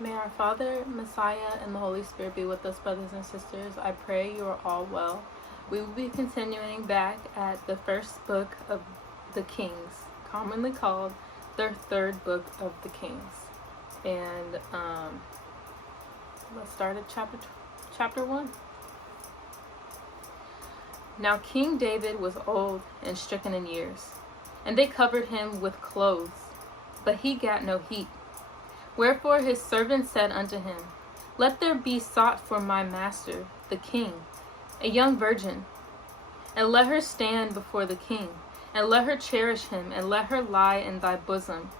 May our Father, Messiah, and the Holy Spirit be with us, brothers and sisters. I pray you are all well. We will be continuing back at the first book of the Kings, commonly called the third book of the Kings. And let's start at chapter 1. Now King David was old and stricken in years, and they covered him with clothes, but he gat no heat. Wherefore his servants said unto him, Let there be sought for my master, the king, a young virgin, and let her stand before the king, and let her cherish him, and let her lie in thy bosom,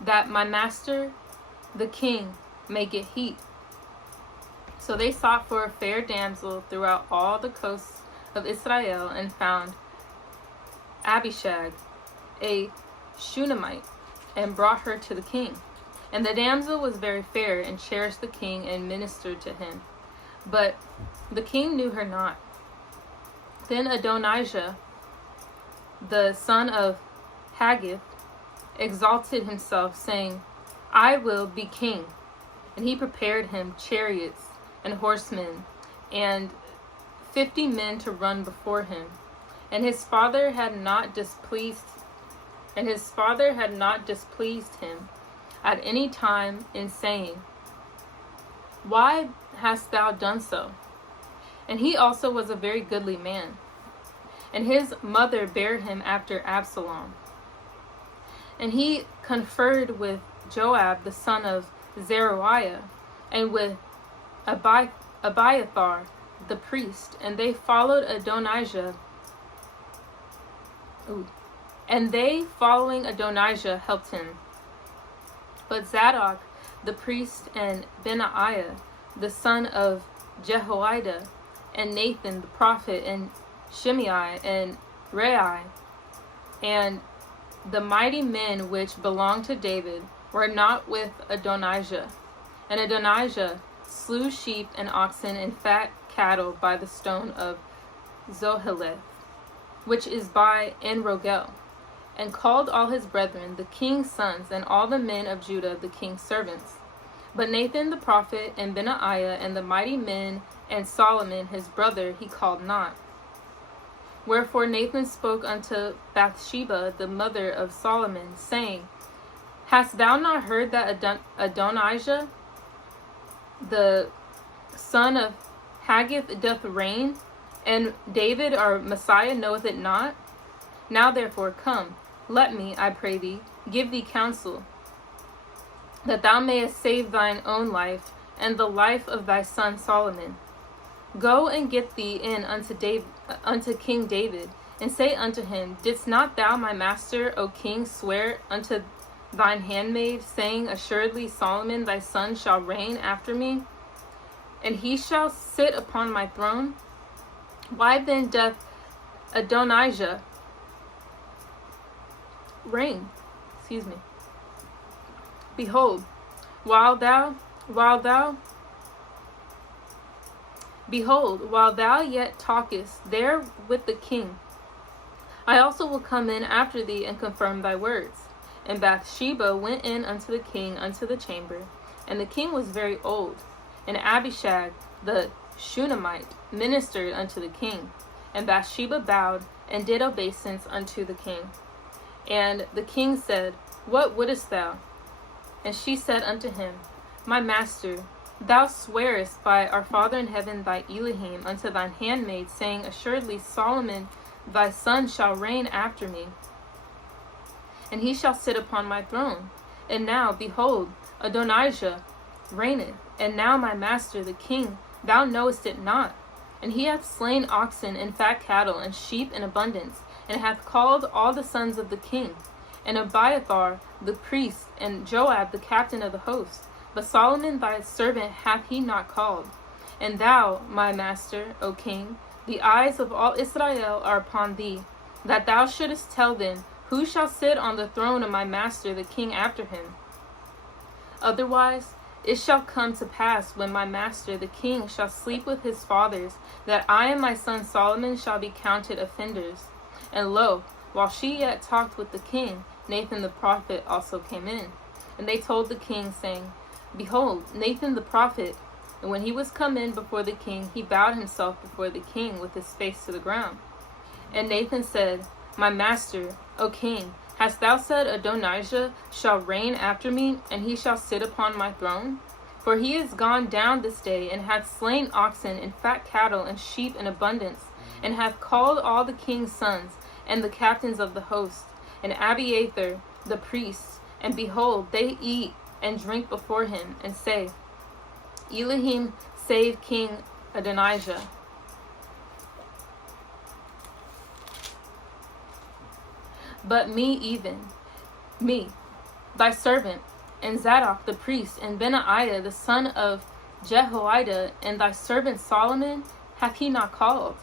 that my master, the king, may get heat. So they sought for a fair damsel throughout all the coasts of Israel, and found Abishag, a Shunammite, and brought her to the king. And the damsel was very fair, and cherished the king, and ministered to him. But the king knew her not. Then Adonijah, the son of Haggith, exalted himself, saying, I will be king. And he prepared him chariots and horsemen, and 50 men to run before him. And his father had not displeased him at any time in saying, Why hast thou done so? And he also was a very goodly man. And his mother bare him after Absalom. And he conferred with Joab the son of Zeruiah, and with Abiathar the priest, and they followed Adonijah. And they, following Adonijah, helped him. But Zadok the priest, and Benaiah the son of Jehoiada, and Nathan the prophet, and Shimei, and Rei, and the mighty men which belonged to David, were not with Adonijah. And Adonijah slew sheep and oxen and fat cattle by the stone of Zoheleth, which is by En-rogel, and called all his brethren, the king's sons, and all the men of Judah, the king's servants. But Nathan the prophet, and Benaiah, and the mighty men, and Solomon his brother, he called not. Wherefore Nathan spoke unto Bathsheba, the mother of Solomon, saying, Hast thou not heard that Adonijah, the son of Haggith, doth reign, and David our Messiah knoweth it not? Now therefore come, let me, I pray thee, give thee counsel, that thou mayest save thine own life, and the life of thy son Solomon. Go and get thee in unto King David, and say unto him, Didst not thou, my master, O king, swear unto thine handmaid, saying, Assuredly Solomon thy son shall reign after me, and he shall sit upon my throne? Why then doth Adonijah reign? Behold, while thou yet talkest there with the king, I also will come in after thee and confirm thy words. And Bathsheba went in unto the king unto the chamber, and the king was very old. And Abishag the Shunammite ministered unto the king. And Bathsheba bowed and did obeisance unto the king. And the king said, What wouldest thou? And she said unto him, My master, thou swearest by our Father in heaven thy Elohim unto thine handmaid, saying, Assuredly Solomon thy son shall reign after me, and he shall sit upon my throne. And now, behold, Adonijah reigneth, and now my master the king, thou knowest it not. And he hath slain oxen and fat cattle and sheep in abundance, and hath called all the sons of the king, and Abiathar the priest, and Joab the captain of the host. But Solomon thy servant hath he not called. And thou, my master, O king, the eyes of all Israel are upon thee, that thou shouldest tell them, Who shall sit on the throne of my master the king after him? Otherwise it shall come to pass, when my master the king shall sleep with his fathers, that I and my son Solomon shall be counted offenders. And lo, while she yet talked with the king, Nathan the prophet also came in. And they told the king, saying, behold, Nathan the prophet. And when he was come in before the king, he bowed himself before the king with his face to the ground. And Nathan said, My master, O king, hast thou said Adonijah shall reign after me, and he shall sit upon my throne? For he is gone down this day, and hath slain oxen and fat cattle and sheep in abundance, and hath called all the king's sons and the captains of the host, and Abiathar the priest, and behold, they eat and drink before him, and say, Elohim save King Adonijah. But me even, me, thy servant, and Zadok the priest, and Benaiah the son of Jehoiada, and thy servant Solomon, hath he not called?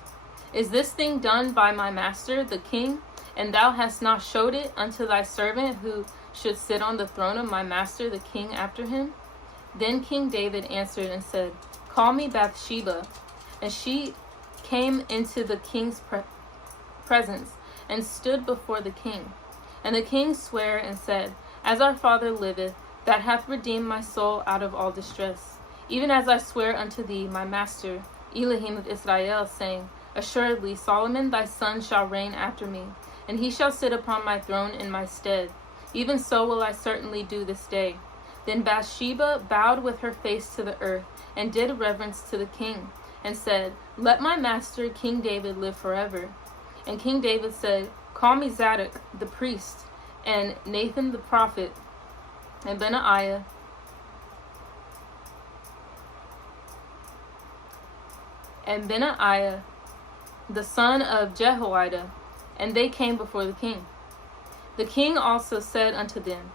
Is this thing done by my master the king? And thou hast not showed it unto thy servant, who should sit on the throne of my master the king after him? Then King David answered and said, Call me Bathsheba. And she came into the king's presence, and stood before the king. And the king sware and said, As our father liveth, that hath redeemed my soul out of all distress, even as I swear unto thee, my master, Elohim of Israel, saying, Assuredly Solomon thy son shall reign after me, and he shall sit upon my throne in my stead. Even so will I certainly do this day. Then Bathsheba bowed with her face to the earth, and did reverence to the king, and said, Let my master King David live forever. And King David said, Call me Zadok the priest, and Nathan the prophet, and Benaiah, the son of Jehoiada. And they came before the king. The king also said unto them,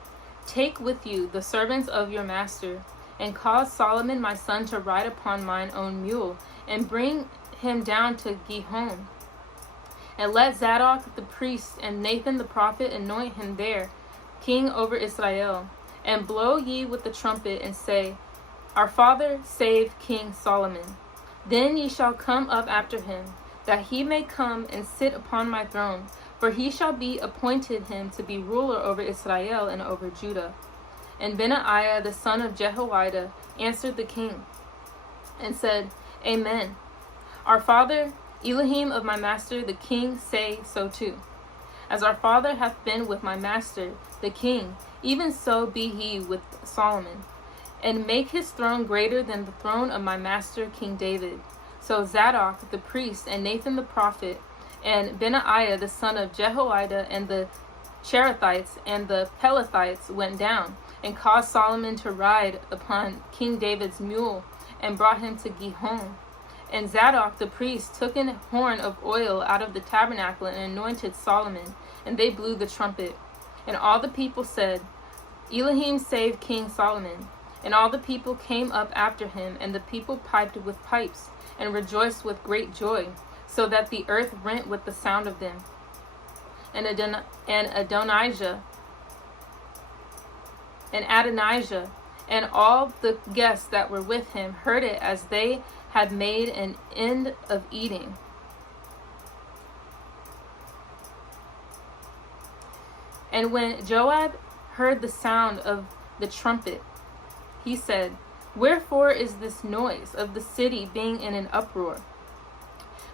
Take with you the servants of your master, and cause Solomon my son to ride upon mine own mule, and bring him down to Gihon. And let Zadok the priest and Nathan the prophet anoint him there, king over Israel. And blow ye with the trumpet, and say, Our father save King Solomon. Then ye shall come up after him, that he may come and sit upon my throne, for he shall be appointed him to be ruler over Israel and over Judah. And Benaiah the son of Jehoiada answered the king, and said, Amen. Our father, Elohim of my master the king, say so too. As our father hath been with my master the king, even so be he with Solomon, and make his throne greater than the throne of my master King David. So Zadok the priest, and Nathan the prophet, and Benaiah the son of Jehoiada, and the Cherethites and the Pelethites went down, and caused Solomon to ride upon King David's mule, and brought him to Gihon. And Zadok the priest took an horn of oil out of the tabernacle, and anointed Solomon, and they blew the trumpet. And all the people said, Elohim save King Solomon. And all the people came up after him, and the people piped with pipes, and rejoiced with great joy, so that the earth rent with the sound of them. And Adonijah, and all the guests that were with him heard it as they had made an end of eating. And when Joab heard the sound of the trumpet, he said, Wherefore is this noise of the city being in an uproar?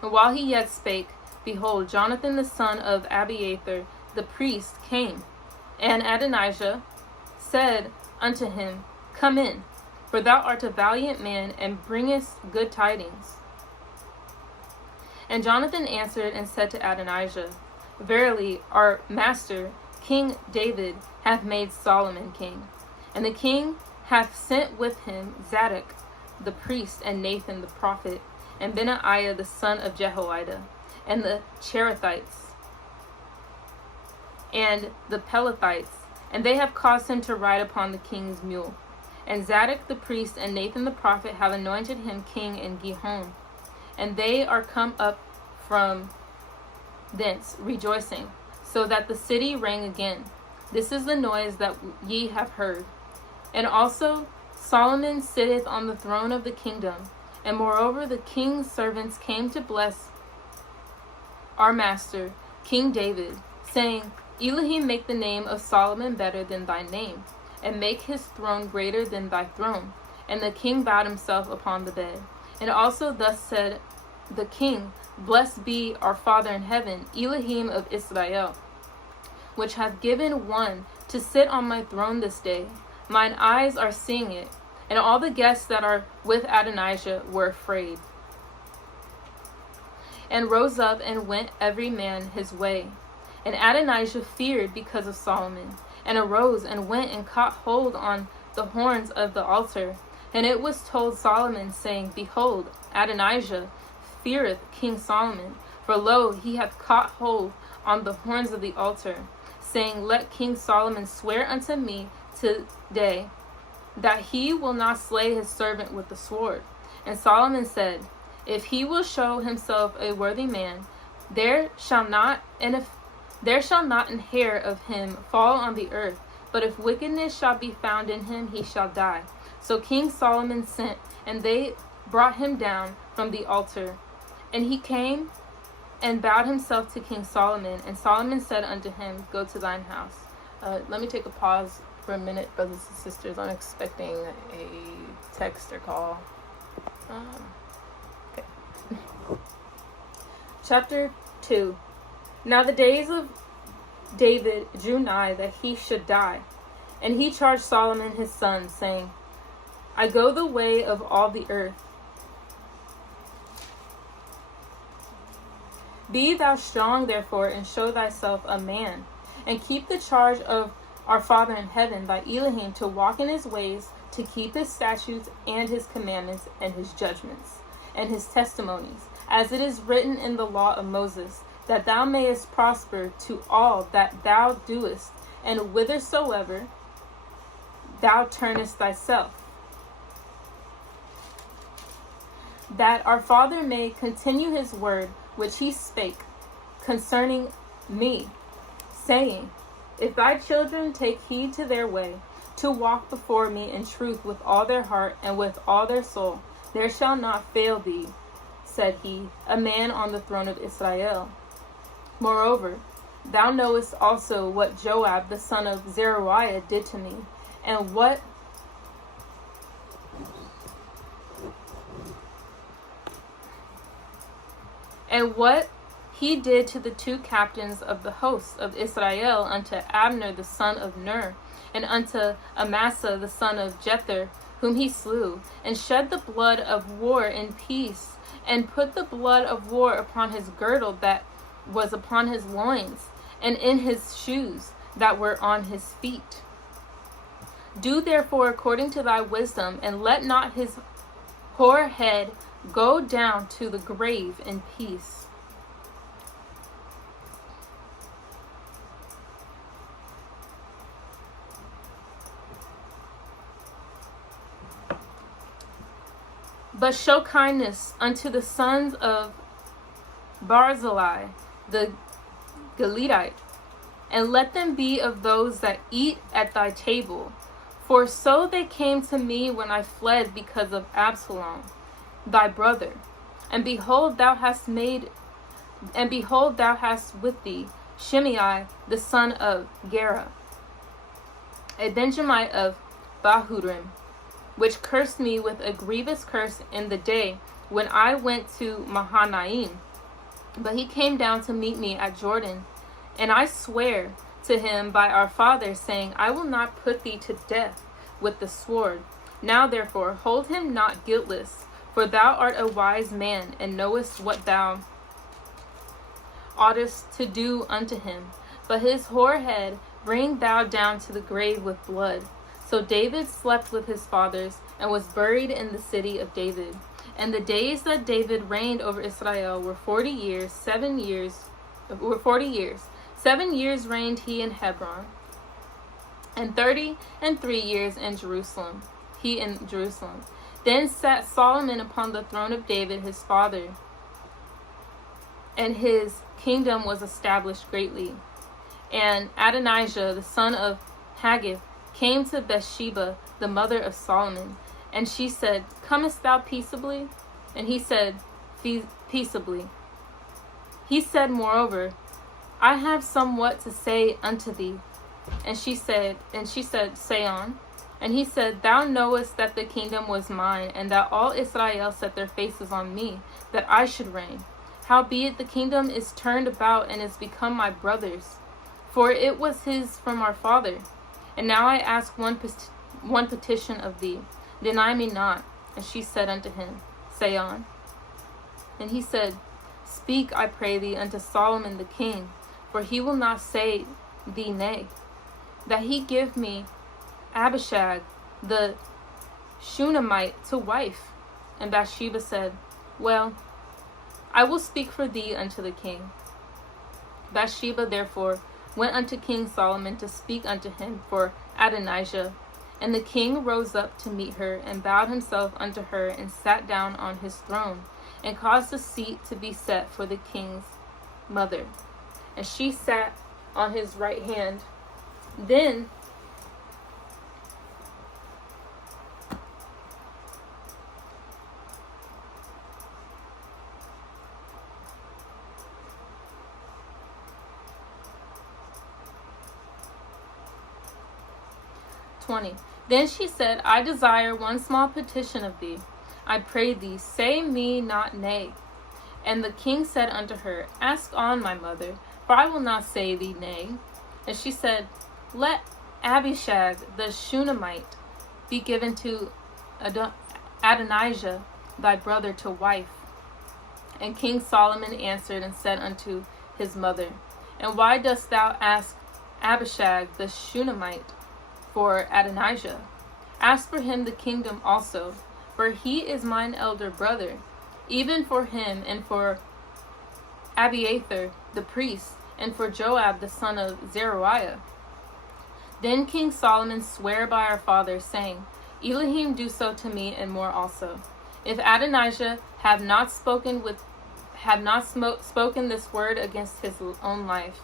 And while he yet spake, behold, Jonathan the son of Abiathar the priest came. And Adonijah said unto him, Come in, for thou art a valiant man, and bringest good tidings. And Jonathan answered and said to Adonijah, Verily, our master, King David, hath made Solomon king. And the king hath sent with him Zadok the priest, and Nathan the prophet, and Benaiah the son of Jehoiada, and the Cherethites, and the Pelethites, and they have caused him to ride upon the king's mule. And Zadok the priest and Nathan the prophet have anointed him king in Gihon. And they are come up from thence, rejoicing, so that the city rang again. This is the noise that ye have heard. And also Solomon sitteth on the throne of the kingdom. And moreover the king's servants came to bless our master, King David, saying, Elohim make the name of Solomon better than thy name. and make his throne greater than thy throne. And the king bowed himself upon the bed. And also thus said the king, Blessed be our Father in heaven, Elohim of Israel, which hath given one to sit on my throne this day. Mine eyes are seeing it. And all the guests that are with Adonijah were afraid, and rose up and went every man his way. And Adonijah feared because of Solomon, and arose and went and caught hold on the horns of the altar. And it was told Solomon, saying, Behold, Adonijah feareth King Solomon, for lo, he hath caught hold on the horns of the altar, saying, Let King Solomon swear unto me today, that he will not slay his servant with the sword. And Solomon said, If he will show himself a worthy man, there shall not an hair of him fall on the earth, but if wickedness shall be found in him, he shall die. So King Solomon sent, and they brought him down from the altar. And he came and bowed himself to King Solomon. And Solomon said unto him, Go to thine house. Let me take a pause for a minute, brothers and sisters. I'm expecting a text or call. Okay. Chapter 2. Now the days of David drew nigh that he should die. And he charged Solomon his son, saying, I go the way of all the earth. Be thou strong, therefore, and show thyself a man, and keep the charge of our Father in heaven, thy Elohim, to walk in his ways, to keep his statutes and his commandments and his judgments and his testimonies, as it is written in the law of Moses, that thou mayest prosper to all that thou doest, and whithersoever thou turnest thyself, that our Father may continue his word which he spake concerning me, saying, If thy children take heed to their way, to walk before me in truth with all their heart and with all their soul, there shall not fail thee, said he, a man on the throne of Israel. Moreover, thou knowest also what Joab the son of Zeruiah did to me, and what he did to the two captains of the hosts of Israel, unto Abner the son of Ner, and unto Amasa the son of Jether, whom he slew, and shed the blood of war in peace, and put the blood of war upon his girdle that was upon his loins, and in his shoes that were on his feet. Do therefore according to thy wisdom, and let not his hoar head go down to the grave in peace. But show kindness unto the sons of Barzillai the Gileadite, and let them be of those that eat at thy table. For so they came to me when I fled because of Absalom, thy brother. And behold, thou hast with thee Shimei the son of Gera, a Benjamite of Bahurim, which cursed me with a grievous curse in the day when I went to Mahanaim. But he came down to meet me at Jordan, and I swear to him by our father, saying, I will not put thee to death with the sword. Now therefore hold him not guiltless, for thou art a wise man, and knowest what thou oughtest to do unto him. But his hoar head bring thou down to the grave with blood. So David slept with his fathers, and was buried in the city of David. And the days that David reigned over Israel were 40 years. 7 years. 7 years reigned he in Hebron, and 33 years in Jerusalem. Then sat Solomon upon the throne of David his father, and his kingdom was established greatly. And Adonijah the son of Haggith came to Bathsheba, the mother of Solomon, and she said, Comest thou peaceably? And he said, Peaceably. He said, Moreover, I have somewhat to say unto thee. And she said, Say on. And he said, Thou knowest that the kingdom was mine, and that all Israel set their faces on me, that I should reign. Howbeit the kingdom is turned about, and is become my brother's. For it was his from our father. And now I ask one petition of thee, deny me not. And she said unto him, Say on. And he said, Speak, I pray thee, unto Solomon the king, for he will not say thee nay, that he give me Abishag the Shunammite to wife. And Bathsheba said, Well, I will speak for thee unto the king. Bathsheba therefore went unto King Solomon to speak unto him for Adonijah. And the king rose up to meet her, and bowed himself unto her, and sat down on his throne, and caused a seat to be set for the king's mother. And she sat on his right hand. Then Then she said, I desire one small petition of thee. I pray thee, say me not nay. And the king said unto her, Ask on, my mother, for I will not say thee nay. And she said, Let Abishag the Shunammite be given to Adonijah thy brother to wife. And King Solomon answered and said unto his mother, And why dost thou ask Abishag the Shunammite for Adonijah? Ask for him the kingdom also, for he is mine elder brother, even for him, and for Abiathar the priest, and for Joab the son of Zeruiah. Then King Solomon sware by our father, saying, Elohim do so to me, and more also, if Adonijah have not spoken this word against his own life.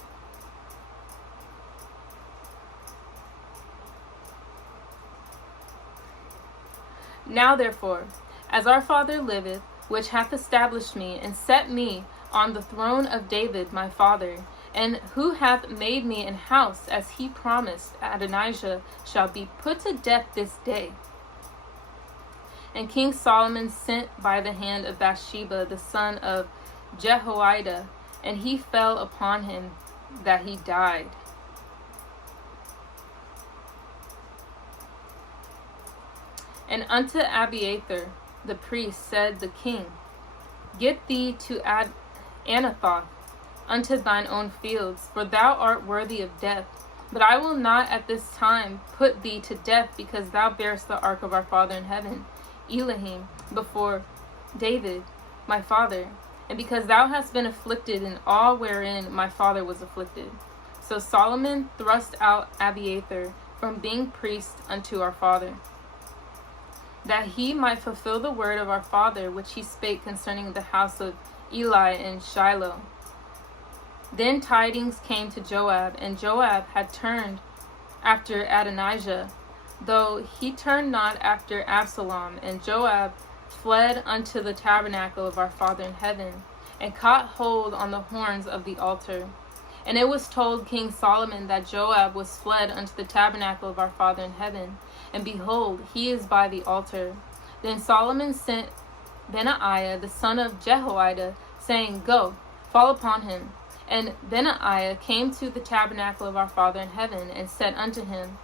Now therefore, as our father liveth, which hath established me, and set me on the throne of David my father, and who hath made me an house, as he promised, Adonijah shall be put to death this day. And King Solomon sent by the hand of Bathsheba the son of Jehoiada, and he fell upon him that he died. And unto Abiathar the priest said the king, Get thee to Anathoth unto thine own fields, for thou art worthy of death. But I will not at this time put thee to death, because thou bearest the ark of our Father in heaven, Elohim, before David my father, and because thou hast been afflicted in all wherein my father was afflicted. So Solomon thrust out Abiathar from being priest unto our father, that he might fulfill the word of our father, which he spake concerning the house of Eli in Shiloh. Then tidings came to Joab, and Joab had turned after Adonijah, though he turned not after Absalom. And Joab fled unto the tabernacle of our Father in heaven, and caught hold on the horns of the altar. And it was told King Solomon that Joab was fled unto the tabernacle of our Father in heaven, and behold, he is by the altar. Then Solomon sent Benaiah the son of Jehoiada, saying, Go, fall upon him. And Benaiah came to the tabernacle of our Father in heaven, and said unto him,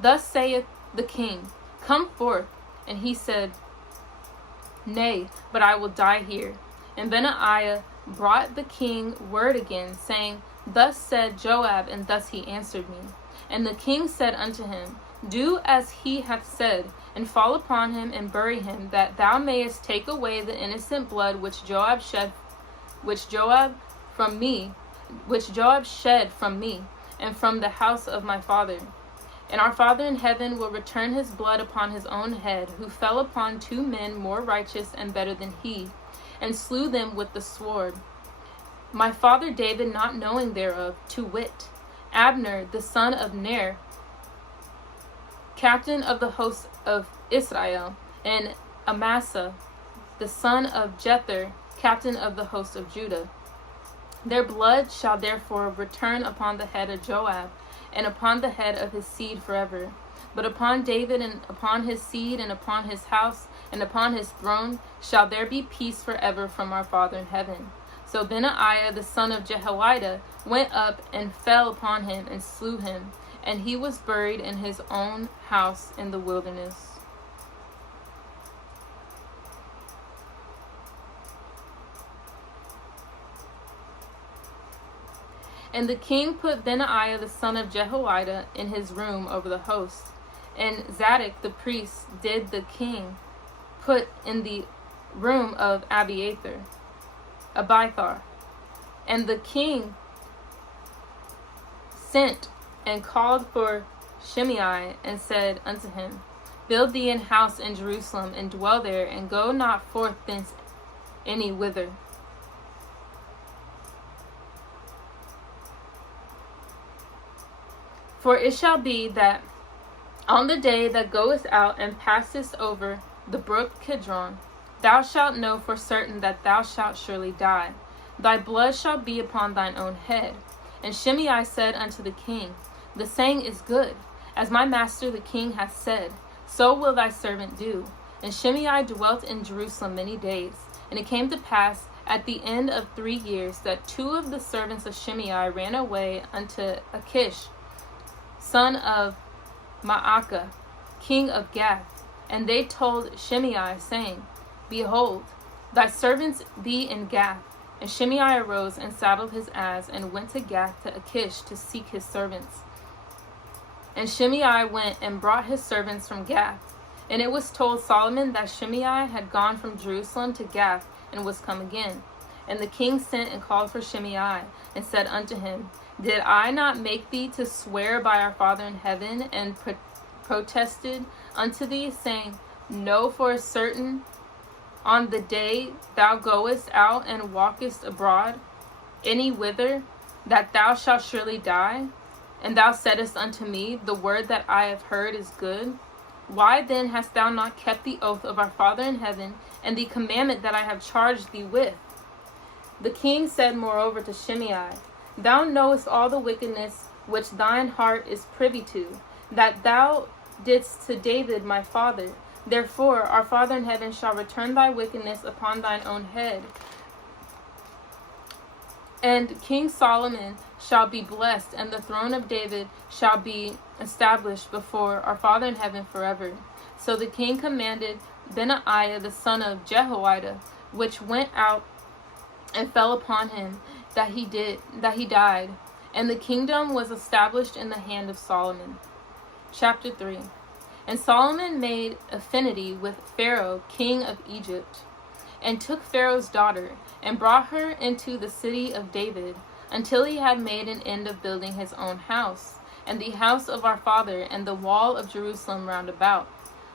Thus saith the king, Come forth. And he said, Nay, but I will die here. And Benaiah brought the king word again, saying, Thus said Joab, and thus he answered me. And the king said unto him, Do as he hath said, and fall upon him, and bury him, that thou mayest take away the innocent blood which Joab shed from me, and from the house of my father. And our Father in heaven will return his blood upon his own head, who fell upon 2 men more righteous and better than he, and slew them with the sword. My father David not knowing thereof, to wit, Abner the son of Ner, captain of the host of Israel, and Amasa the son of Jether, captain of the host of Judah. Their blood shall therefore return upon the head of Joab, and upon the head of his seed forever. But upon David, and upon his seed, and upon his house, and upon his throne, shall there be peace forever from our Father in heaven. So Benaiah the son of Jehoiada went up and fell upon him and slew him, and he was buried in his own house in the wilderness. And the king put Benaiah the son of Jehoiada in his room over the host, and Zadok the priest did the king put in the room of Abiathar. And the king sent and called for Shimei, and said unto him, Build thee an house in Jerusalem, and dwell there, and go not forth thence any whither. For it shall be that on the day that goest out and passest over the brook Kidron, thou shalt know for certain that thou shalt surely die. Thy blood shall be upon thine own head. And Shimei said unto the king, The saying is good. As my master the king hath said, so will thy servant do. And Shimei dwelt in Jerusalem many days. And it came to pass at the end of 3 years that 2 of the servants of Shimei ran away unto Achish, son of Maacah, king of Gath. And they told Shimei, saying, Behold, thy servants be in Gath. And Shimei arose and saddled his ass, and went to Gath to Achish to seek his servants. And Shimei went and brought his servants from Gath. And it was told Solomon that Shimei had gone from Jerusalem to Gath, and was come again. And the king sent and called for Shimei, and said unto him, Did I not make thee to swear by our Father in heaven, and protested unto thee, saying, Know for a certain, on the day thou goest out and walkest abroad, any whither, that thou shalt surely die? And thou saidst unto me, The word that I have heard is good. Why then hast thou not kept the oath of our Father in heaven, and the commandment that I have charged thee with? The king said moreover to Shimei, Thou knowest all the wickedness which thine heart is privy to, that thou didst to David my father. Therefore our Father in heaven shall return thy wickedness upon thine own head. And King Solomon shall be blessed, and the throne of David shall be established before our Father in heaven forever. So the king commanded Benaiah the son of Jehoiada, which went out and fell upon him, that he died. And the kingdom was established in the hand of Solomon. Chapter 3. And Solomon made affinity with Pharaoh, king of Egypt, and took Pharaoh's daughter, and brought her into the city of David, until he had made an end of building his own house, and the house of our father, and the wall of Jerusalem round about.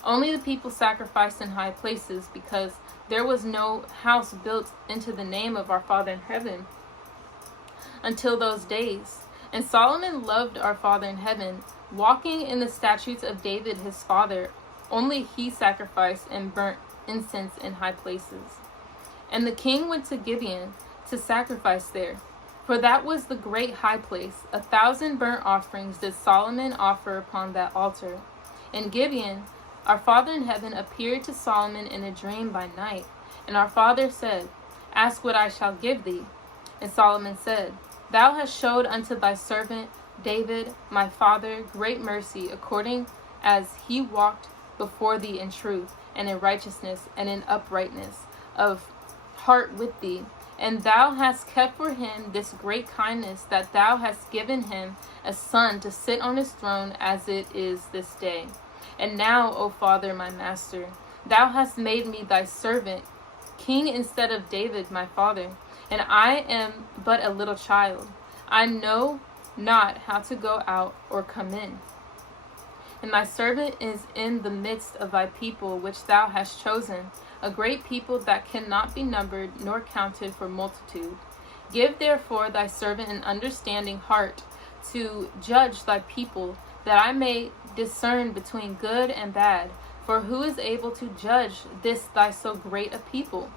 Only the people sacrificed in high places, because there was no house built into the name of our Father in heaven until those days. And Solomon loved our Father in heaven, walking in the statutes of David his father. Only he sacrificed and burnt incense in high places. And the king went to Gibeon to sacrifice there, for that was the great high place. 1,000 burnt offerings did Solomon offer upon that altar. In Gibeon our Father in heaven appeared to Solomon in a dream by night. And our Father said, Ask what I shall give thee. And Solomon said, Thou hast showed unto thy servant David my father great mercy, according as he walked before thee in truth, and in righteousness, and in uprightness of heart with thee. And thou hast kept for him this great kindness, that thou hast given him a son to sit on his throne, as it is this day. And now, O Father, my master, thou hast made me thy servant king instead of David my father, and I am but a little child. I know not how to go out or come in. And my servant is in the midst of thy people, which thou hast chosen, a great people that cannot be numbered nor counted for multitude. Give therefore thy servant an understanding heart to judge thy people, that I may discern between good and bad. For who is able to judge this thy so great a people?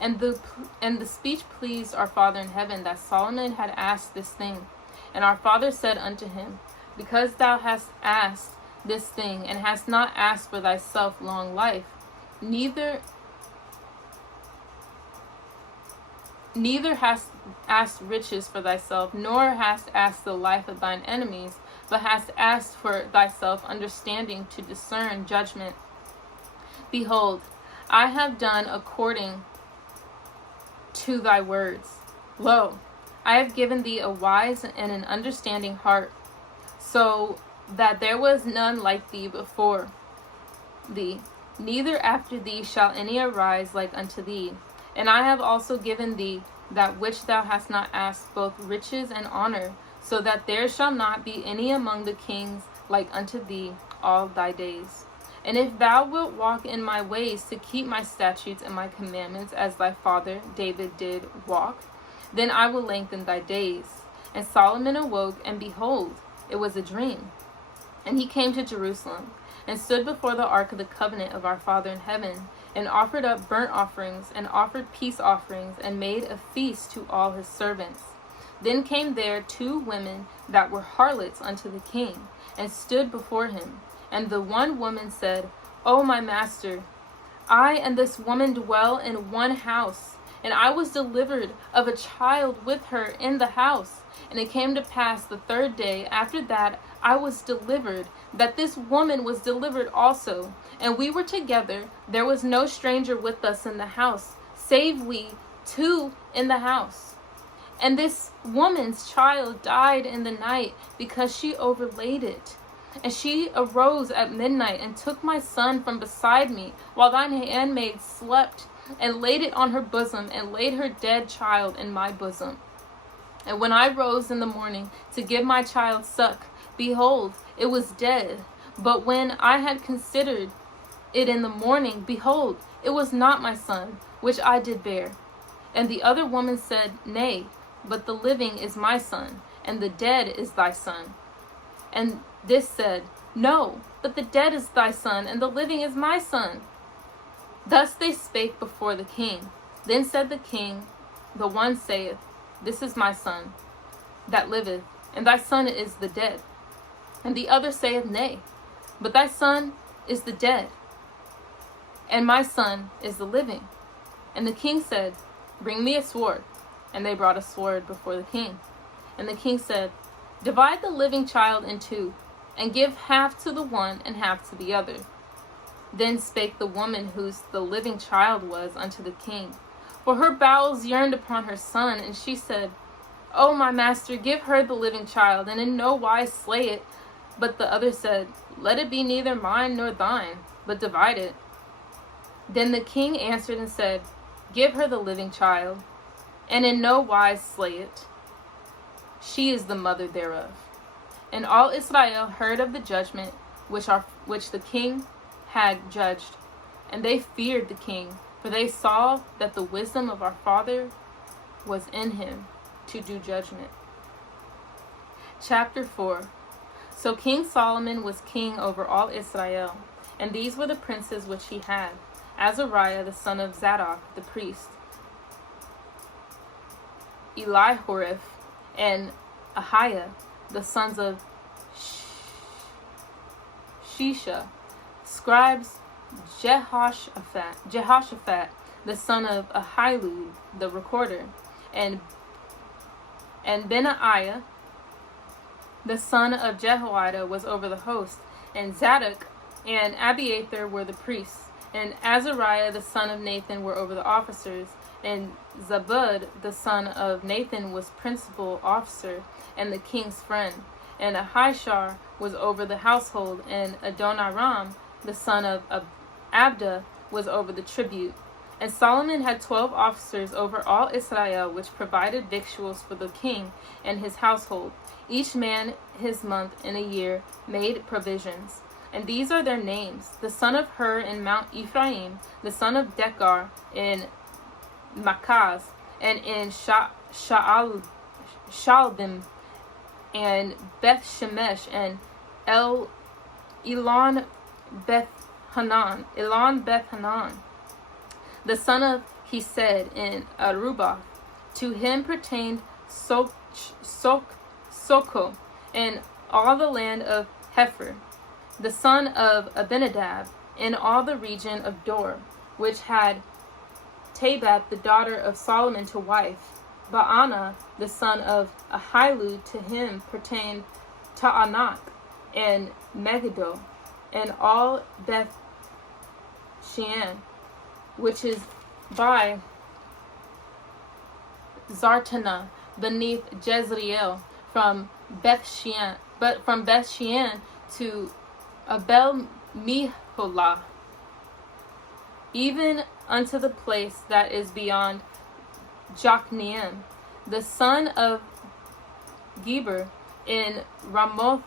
And the speech pleased our Father in heaven, that Solomon had asked this thing. And our Father said unto him, because thou hast asked this thing, and hast not asked for thyself long life, neither hast asked riches for thyself, nor hast asked the life of thine enemies, but hast asked for thyself understanding to discern judgment. Behold, I have done according to thy words. Lo, I have given thee a wise and an understanding heart, so that there was none like thee before thee, neither after thee shall any arise like unto thee. And I have also given thee that which thou hast not asked, both riches and honor, so that there shall not be any among the kings like unto thee all thy days. And if thou wilt walk in my ways to keep my statutes and my commandments, as thy father David did walk, then I will lengthen thy days. And Solomon awoke, and behold, it was a dream. And he came to Jerusalem, and stood before the ark of the covenant of our Father in heaven, and offered up burnt offerings, and offered peace offerings, and made a feast to all his servants. Then came there 2 women that were harlots unto the king, and stood before him. And the one woman said, O my master, I and this woman dwell in one house, and I was delivered of a child with her in the house. And it came to pass the 3rd day after that I was delivered, that this woman was delivered also. And we were together. There was no stranger with us in the house, save we 2 in the house. And this woman's child died in the night, because she overlaid it. And she arose at midnight, and took my son from beside me, while thine handmaid slept, and laid it on her bosom, and laid her dead child in my bosom. And when I rose in the morning to give my child suck, behold, it was dead. But when I had considered it in the morning, behold, it was not my son, which I did bear. And the other woman said, Nay, but the living is my son, and the dead is thy son. And this said, No, but the dead is thy son, and the living is my son. Thus they spake before the king. Then said the king, The one saith, This is my son, that liveth, and thy son is the dead. And the other saith, Nay, but thy son is the dead, and my son is the living. And the king said, Bring me a sword. And they brought a sword before the king. And the king said, Divide the living child in 2, and give half to the one and half to the other. Then spake the woman whose the living child was unto the king, for her bowels yearned upon her son. And she said, O my master, give her the living child, and in no wise slay it. But the other said, Let it be neither mine nor thine, but divide it. Then the king answered and said, Give her the living child, and in no wise slay it. She is the mother thereof. And all Israel heard of the judgment which the king had judged, and they feared the king, for they saw that the wisdom of our father was in him to do judgment. Chapter 4. So King Solomon was king over all Israel, and these were the princes which he had: Azariah the son of Zadok the priest, Elihoreph, and Ahiah, the sons of Shisha, scribes Jehoshaphat, the son of Ahilud, the recorder, and Benaiah, the son of Jehoiada, was over the host, and Zadok and Abiathar were the priests, and Azariah the son of Nathan were over the officers, and Zabud the son of Nathan was principal officer and the king's friend, and Ahishar was over the household, and Adoniram the son of Abda was over the tribute. And Solomon had 12 officers over all Israel, which provided victuals for the king and his household. Each man his month in a year made provisions. And these are their names: the son of Hur in Mount Ephraim, the son of Decar in Makaz, and in Shaalbim, and Beth Shemesh, and Elon Beth Hanan, the son of Hesed in Arubah. To him pertained Soko, and all the land of Hepher, the son of Abinadab, in all the region of Dor, which had Tabat the daughter of Solomon to wife. Baana the son of Ahilud, to him pertained Taanach and Megiddo, and all Beth Shean, which is by Zartanah beneath Jezreel, from Beth Shean to Abel Meholah, even unto the place that is beyond Jokneam, the son of Geber, in Ramoth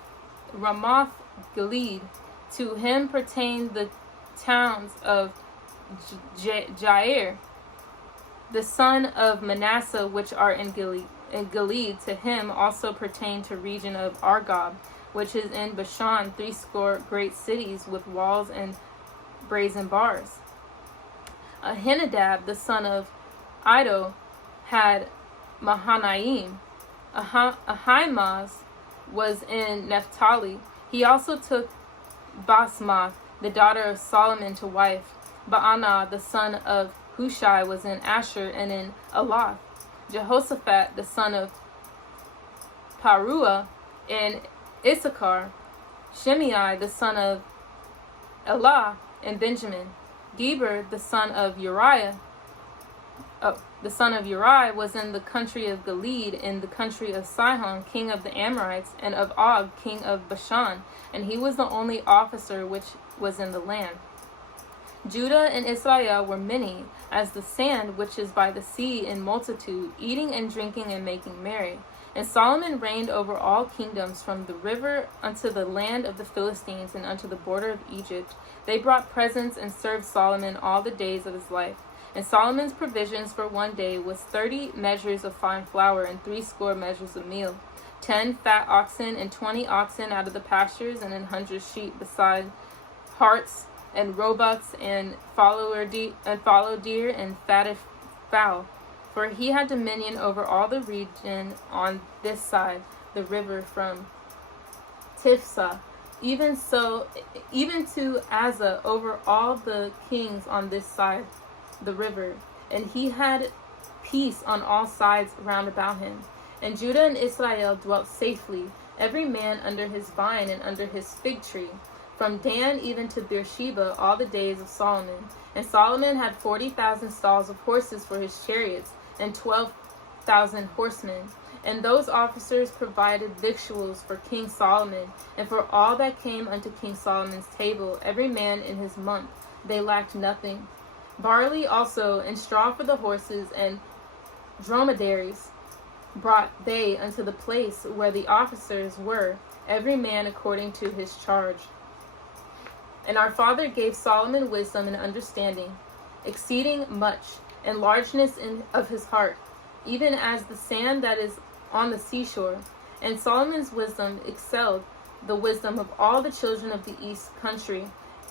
Gilead. To him pertained the towns of Jair, the son of Manasseh, which are in Gilead. To him also pertained the region of Argob, which is in Bashan, 80 great cities with walls and brazen bars. Ahinadab, the son of Iddo, had Mahanaim. Ahimaaz was in Naphtali. He also took Basmath, the daughter of Solomon, to wife. Baana, the son of Hushai, was in Asher and in Elath. Jehoshaphat, the son of Paruah, in Issachar. Shimei, the son of Elah, in Benjamin. Geber, the son of Uriah, was in the country of Gilead, in the country of Sihon, king of the Amorites, and of Og, king of Bashan, and he was the only officer which was in the land. Judah and Israel were many, as the sand which is by the sea in multitude, eating and drinking and making merry. And Solomon reigned over all kingdoms, from the river unto the land of the Philistines, and unto the border of Egypt. They brought presents and served Solomon all the days of his life. And Solomon's provisions for one day was 30 measures of fine flour, and 80 measures of meal, 10 fat oxen, and 20 oxen out of the pastures, and 100 sheep, beside harts and roebucks, and fallow deer, and fatted fowl. For he had dominion over all the region on this side the river, from Tifsah, even to Azza, over all the kings on this side the river. And he had peace on all sides round about him. And Judah and Israel dwelt safely, every man under his vine and under his fig tree, from Dan even to Beersheba, all the days of Solomon. And Solomon had 40,000 stalls of horses for his chariots, and 12,000 horsemen. And those officers provided victuals for King Solomon, and for all that came unto King Solomon's table, every man in his month. They lacked nothing. Barley also, and straw for the horses, and dromedaries brought they unto the place where the officers were, every man according to his charge. And our father gave Solomon wisdom and understanding, exceeding much, and largeness of his heart, even as the sand that is on the seashore. And Solomon's wisdom excelled the wisdom of all the children of the east country,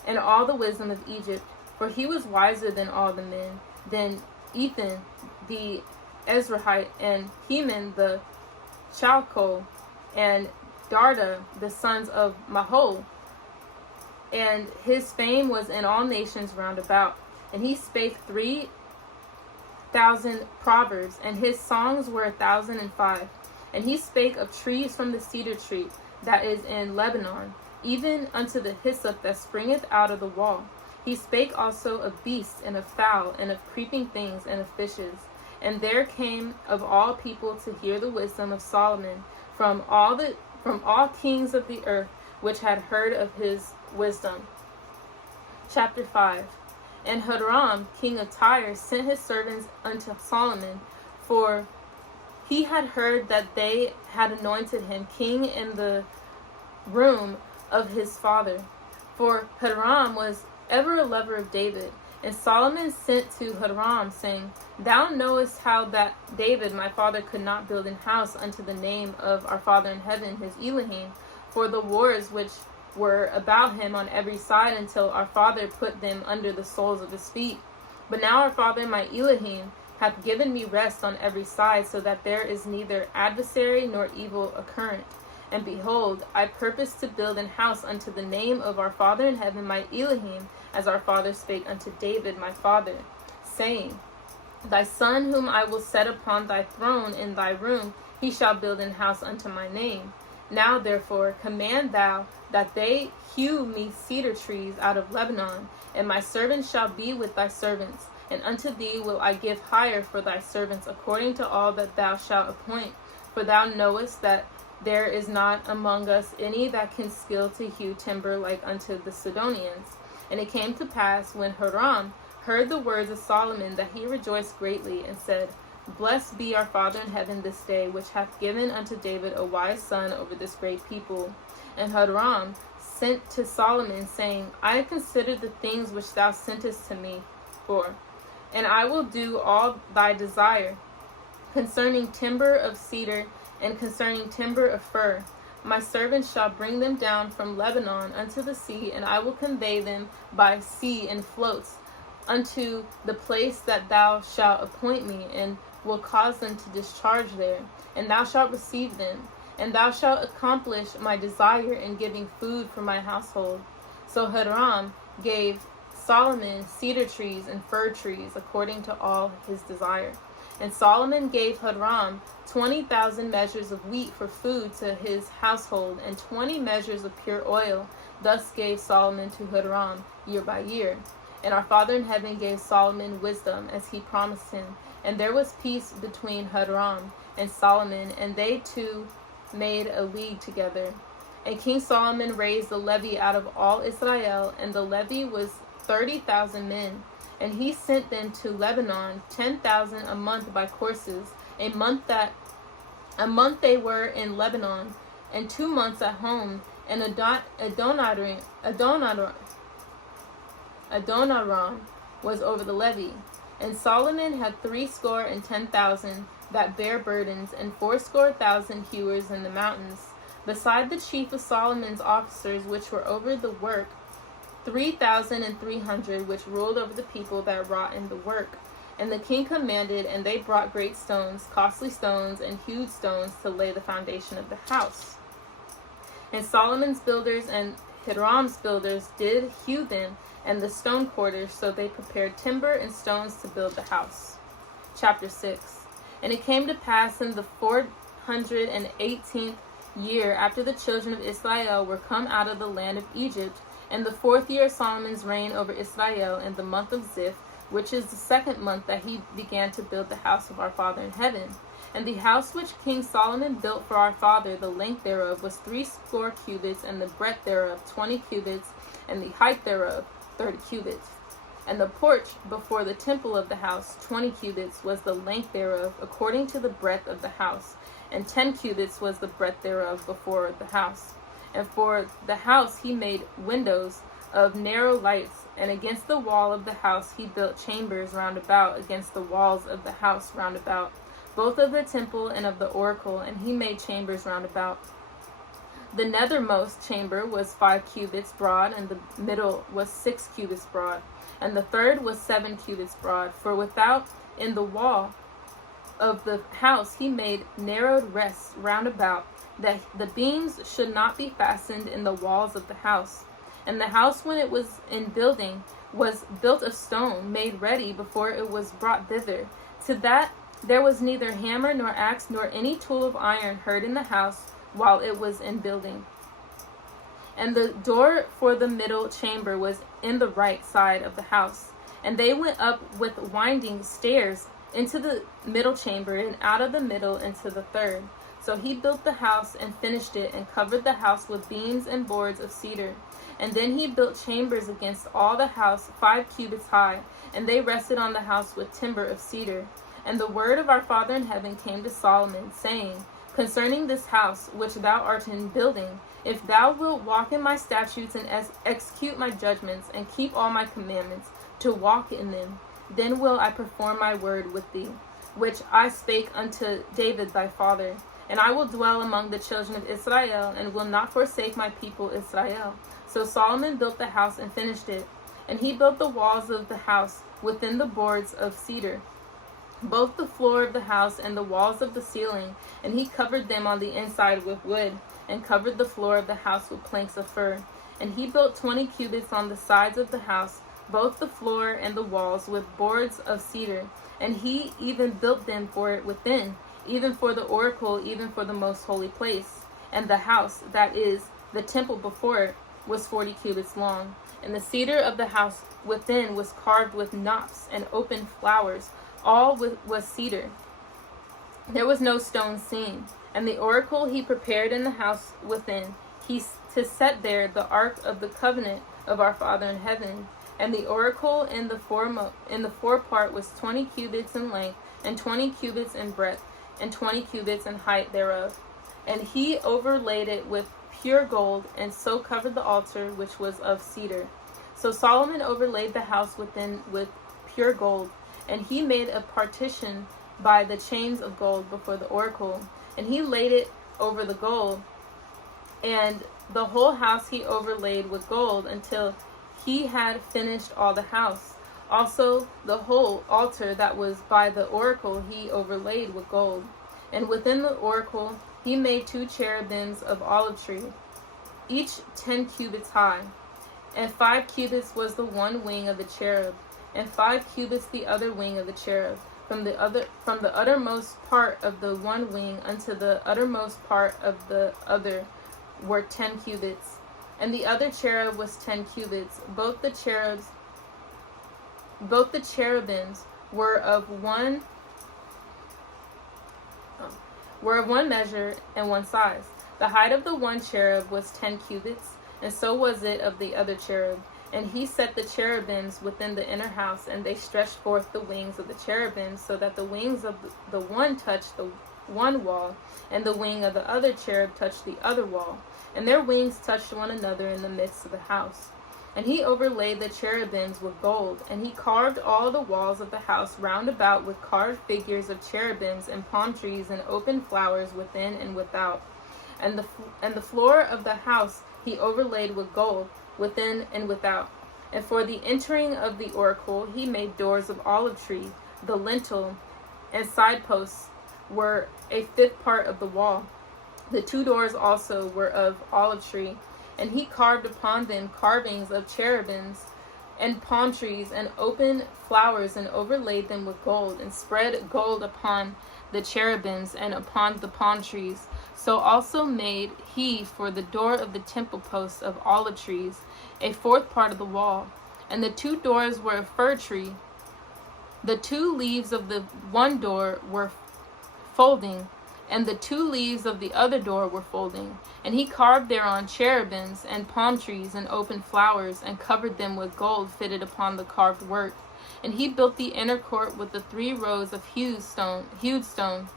and all the wisdom of Egypt. For he was wiser than all the men, than Ethan the Ezrahite, and Heman the Chalcol, and Darda the sons of Mahol. And his fame was in all nations round about. And he spake 3,000 proverbs, and his songs were 1,005. And he spake of trees from the cedar tree that is in Lebanon, even unto the hyssop that springeth out of the wall. He spake also of beasts, and of fowl, and of creeping things, and of fishes. And there came of all people to hear the wisdom of Solomon, from all kings of the earth, which had heard of his wisdom. Chapter 5. And Hiram, king of Tyre, sent his servants unto Solomon, for he had heard that they had anointed him king in the room of his father. For Hiram was ever a lover of David. And Solomon sent to Hiram, saying, Thou knowest how that David my father could not build an house unto the name of our Father in heaven, his Elohim, for the wars which were about him on every side, until our father put them under the soles of his feet. But now our father my Elohim hath given me rest on every side, so that there is neither adversary nor evil occurrent. And behold, I purpose to build an house unto the name of our Father in heaven, my Elohim, as our father spake unto David my father, saying, Thy son whom I will set upon thy throne in thy room, he shall build an house unto my name. Now therefore command thou that they hew me cedar trees out of Lebanon, and my servants shall be with thy servants, and unto thee will I give hire for thy servants according to all that thou shalt appoint. For thou knowest that there is not among us any that can skill to hew timber like unto the Sidonians. And it came to pass, when Hiram heard the words of Solomon, that he rejoiced greatly, and said, Blessed be our Father in heaven this day, which hath given unto David a wise son over this great people. And Hiram sent to Solomon, saying, I have considered the things which thou sentest to me for, and I will do all thy desire concerning timber of cedar and concerning timber of fir. My servants shall bring them down from Lebanon unto the sea, and I will convey them by sea in floats unto the place that thou shalt appoint me, and will cause them to discharge there. And thou shalt receive them, and thou shalt accomplish my desire in giving food for my household. So Hiram gave Solomon cedar trees and fir trees according to all his desire. And Solomon gave Hiram 20,000 measures of wheat for food to his household, and 20 measures of pure oil. Thus gave Solomon to Hiram year by year. And our Father in heaven gave Solomon wisdom, as he promised him. And there was peace between Hiram and Solomon, and they two made a league together. And King Solomon raised a levy out of all Israel, and the levy was 30,000 men. And he sent them to Lebanon, 10,000 a month by courses. A month they were in Lebanon, and 2 months at home. And Adoniram was over the levy. And Solomon had 70,000 that bare burdens, and 80,000 hewers in the mountains, beside the chief of Solomon's officers which were over the work, 3,300 which ruled over the people that wrought in the work. And the king commanded, and they brought great stones, costly stones, and hewed stones to lay the foundation of the house. And Solomon's builders and Hiram's builders did hew them, and the stone quarters, so they prepared timber and stones to build the house. Chapter 6. And it came to pass in the 418th year after the children of Israel were come out of the land of Egypt, and the 4th year of Solomon's reign over Israel, in the month of Ziph, which is the 2nd month, that he began to build the house of our Father in heaven. And the house which King Solomon built for our father, the length thereof was 80 cubits, and the breadth thereof 20 cubits, and the height thereof 30 cubits. And the porch before the temple of the house 20 cubits was the length thereof, according to the breadth of the house, and 10 cubits was the breadth thereof before the house. And for the house he made windows of narrow lights, and against the wall of the house he built chambers round about against the walls of the house round about, both of the temple and of the oracle, and he made chambers round about. The nethermost chamber was 5 cubits broad, and the middle was 6 cubits broad, and the third was 7 cubits broad. For without in the wall of the house he made narrowed rests round about, that the beams should not be fastened in the walls of the house. And the house, when it was in building, was built of stone, made ready before it was brought thither. To that there was neither hammer nor axe nor any tool of iron heard in the house while it was in building. And the door for the middle chamber was in the right side of the house. And they went up with winding stairs into the middle chamber, and out of the middle into the third. So he built the house and finished it, and covered the house with beams and boards of cedar. And then he built chambers against all the house 5 cubits high, and they rested on the house with timber of cedar. And the word of our Father in heaven came to Solomon, saying, Concerning this house which thou art in building, if thou wilt walk in my statutes, and execute my judgments, and keep all my commandments, to walk in them, then will I perform my word with thee, which I spake unto David thy father. And I will dwell among the children of Israel, and will not forsake my people Israel. So Solomon built the house and finished it. And he built the walls of the house within the boards of cedar, both the floor of the house and the walls of the ceiling, and he covered them on the inside with wood. and covered the floor of the house with planks of fir. And he built 20 cubits on the sides of the house, both the floor and the walls, with boards of cedar. And he even built them for it within, even for the oracle, even for the most holy place. And the house, that is, the temple before it, was 40 cubits long. And the cedar of the house within was carved with knops and open flowers, all was cedar. There was no stone seen. And the oracle he prepared in the house within, to set there the ark of the covenant of our Father in heaven. And the oracle in the forepart was 20 cubits in length, and 20 cubits in breadth, and 20 cubits in height thereof. And he overlaid it with pure gold, and so covered the altar, which was of cedar. So Solomon overlaid the house within with pure gold, and he made a partition by the chains of gold before the oracle, and he laid it over the gold, and the whole house he overlaid with gold until he had finished all the house. Also the whole altar that was by the oracle he overlaid with gold. And within the oracle he made 2 cherubims of olive tree, each 10 cubits high. And 5 cubits was the one wing of the cherub, and 5 cubits the other wing of the cherub. From the uttermost part of the one wing unto the uttermost part of the other were 10 cubits. And the other cherub was 10 cubits. Both the cherubims were of one measure and one size. The height of the one cherub was 10 cubits, and so was it of the other cherub. And he set the cherubims within the inner house, and they stretched forth the wings of the cherubims, so that the wings of the one touched the one wall, and the wing of the other cherub touched the other wall. And their wings touched one another in the midst of the house. And he overlaid the cherubims with gold, and he carved all the walls of the house round about with carved figures of cherubims and palm trees and open flowers within and without. And the floor of the house he overlaid with gold, within and without. And for the entering of the oracle he made doors of olive tree. The lintel and side posts were a 5th part of the wall. The 2 doors also were of olive tree. And he carved upon them carvings of cherubims and palm trees and open flowers, and overlaid them with gold, and spread gold upon the cherubims and upon the palm trees. So also made he for the door of the temple posts of olive trees, a 4th part of the wall. And the 2 doors were of fir tree. The 2 leaves of the one door were folding, and the 2 leaves of the other door were folding. And he carved thereon cherubims and palm trees and open flowers, and covered them with gold fitted upon the carved work. And he built the inner court with the 3 rows of hewed stone,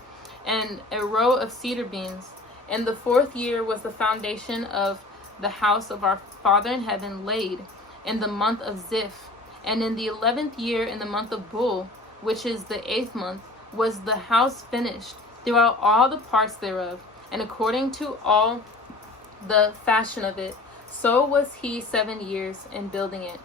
and a row of cedar beams. And the 4th year was the foundation of the house of our Father in heaven laid, in the month of Ziph. And in the 11th year, in the month of Bul, which is the 8th month, was the house finished, throughout all the parts thereof, and according to all the fashion of it. So was he 7 years in building it.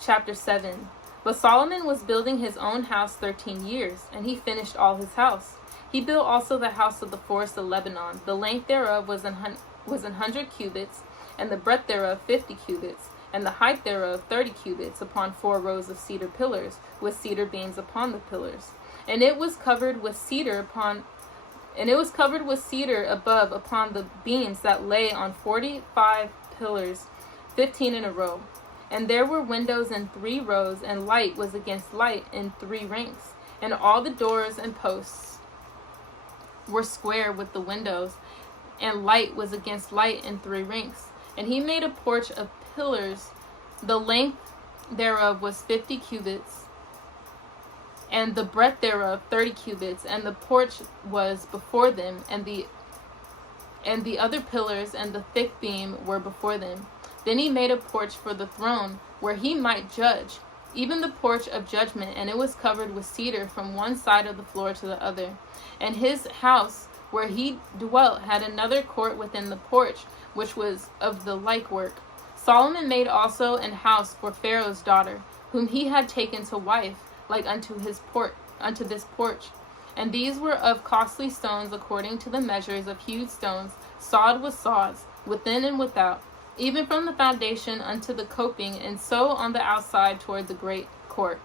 Chapter 7. But Solomon was building his own house 13 years, and he finished all his house. He built also the house of the forest of Lebanon. The length thereof was 100 cubits, and the breadth thereof 50 cubits, and the height thereof 30 cubits, upon 4 rows of cedar pillars, with cedar beams upon the pillars. And it was covered with cedar above upon the beams that lay on 45 pillars, 15 in a row. And there were windows in 3 rows, and light was against light in 3 ranks. And all the doors and posts were square with the windows, and light was against light in 3 ranks. And he made a porch of pillars. The length thereof was 50 cubits, and the breadth thereof 30 cubits, and the porch was before them, and the other pillars and the thick beam were before them. Then he made a porch for the throne, where he might judge, even the porch of judgment, and it was covered with cedar from one side of the floor to the other. And his house where he dwelt had another court within the porch, which was of the like work. Solomon made also an house for Pharaoh's daughter, whom he had taken to wife, like unto this porch. And these were of costly stones, according to the measures of hewed stones, sawed with saws, within and without, even from the foundation unto the coping, and so on the outside toward the great court.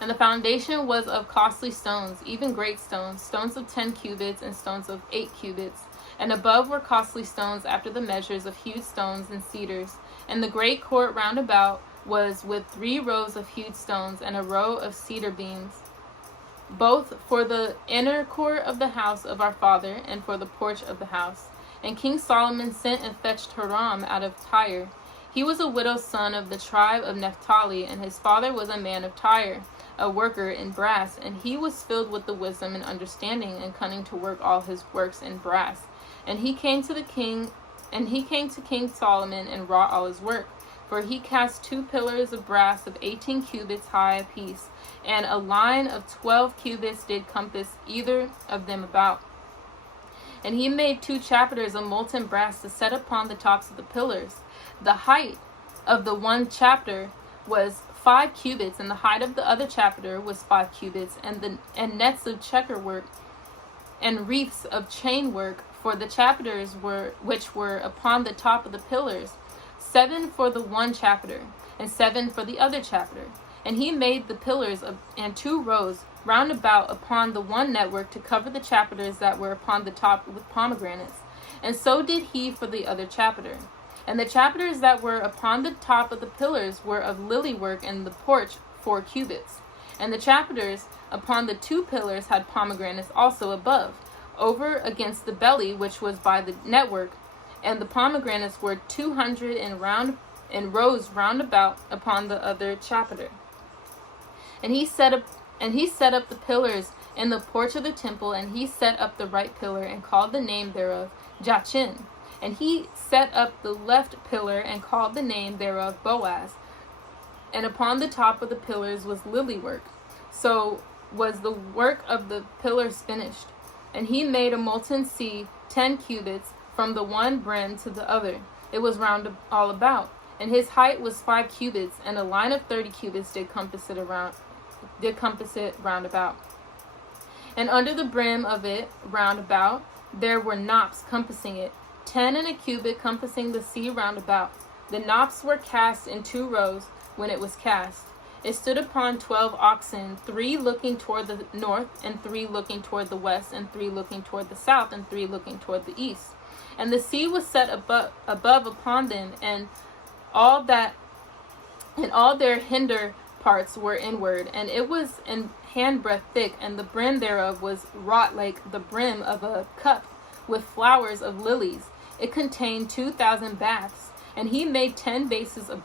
And the foundation was of costly stones, even great stones, stones of 10 cubits, and stones of 8 cubits. And above were costly stones after the measures of hewed stones and cedars. And the great court round about was with 3 rows of hewed stones, and a row of cedar beams, both for the inner court of the house of our father, and for the porch of the house. And King Solomon sent and fetched Hiram out of Tyre. He was a widow's son of the tribe of Naphtali, and his father was a man of Tyre, a worker in brass, and he was filled with the wisdom and understanding and cunning to work all his works in brass. And he came to King Solomon and wrought all his work. For he cast 2 pillars of brass of 18 cubits high apiece, and a line of 12 cubits did compass either of them about. And he made 2 chapiters of molten brass to set upon the tops of the pillars. The height of the one chapiter was 5 cubits, and the height of the other chapiter was 5 cubits, and nets of checker work and wreaths of chain work for the chapiters which were upon the top of the pillars, 7 for the one chapiter, and 7 for the other chapiter. And he made the pillars and 2 rows round about upon the one network to cover the chapiters that were upon the top with pomegranates. And so did he for the other chapiter. And the chapiters that were upon the top of the pillars were of lily work, and the porch 4 cubits. And the chapiters upon the 2 pillars had pomegranates also above, over against the belly which was by the network. And the pomegranates were 200 in rows round about upon the other chapiter. And he set up the pillars in the porch of the temple, and he set up the right pillar, and called the name thereof Jachin. And he set up the left pillar, and called the name thereof Boaz. And upon the top of the pillars was lily work. So was the work of the pillars finished. And he made a molten sea 10 cubits from the one brim to the other. It was round all about. And his height was 5 cubits, and a line of 30 cubits did compass it round about. And under the brim of it round about there were knops compassing it, 10 and a cubit compassing the sea round about. The knops were cast in 2 rows when it was cast. It stood upon 12 oxen, 3 looking toward the north, and 3 looking toward the west, and 3 looking toward the south, and 3 looking toward the east. And the sea was set above upon them, and all their hinder parts were inward, and it was an handbreadth thick, and the brim thereof was wrought like the brim of a cup, with flowers of lilies. It contained 2,000 baths, and he made 10 bases of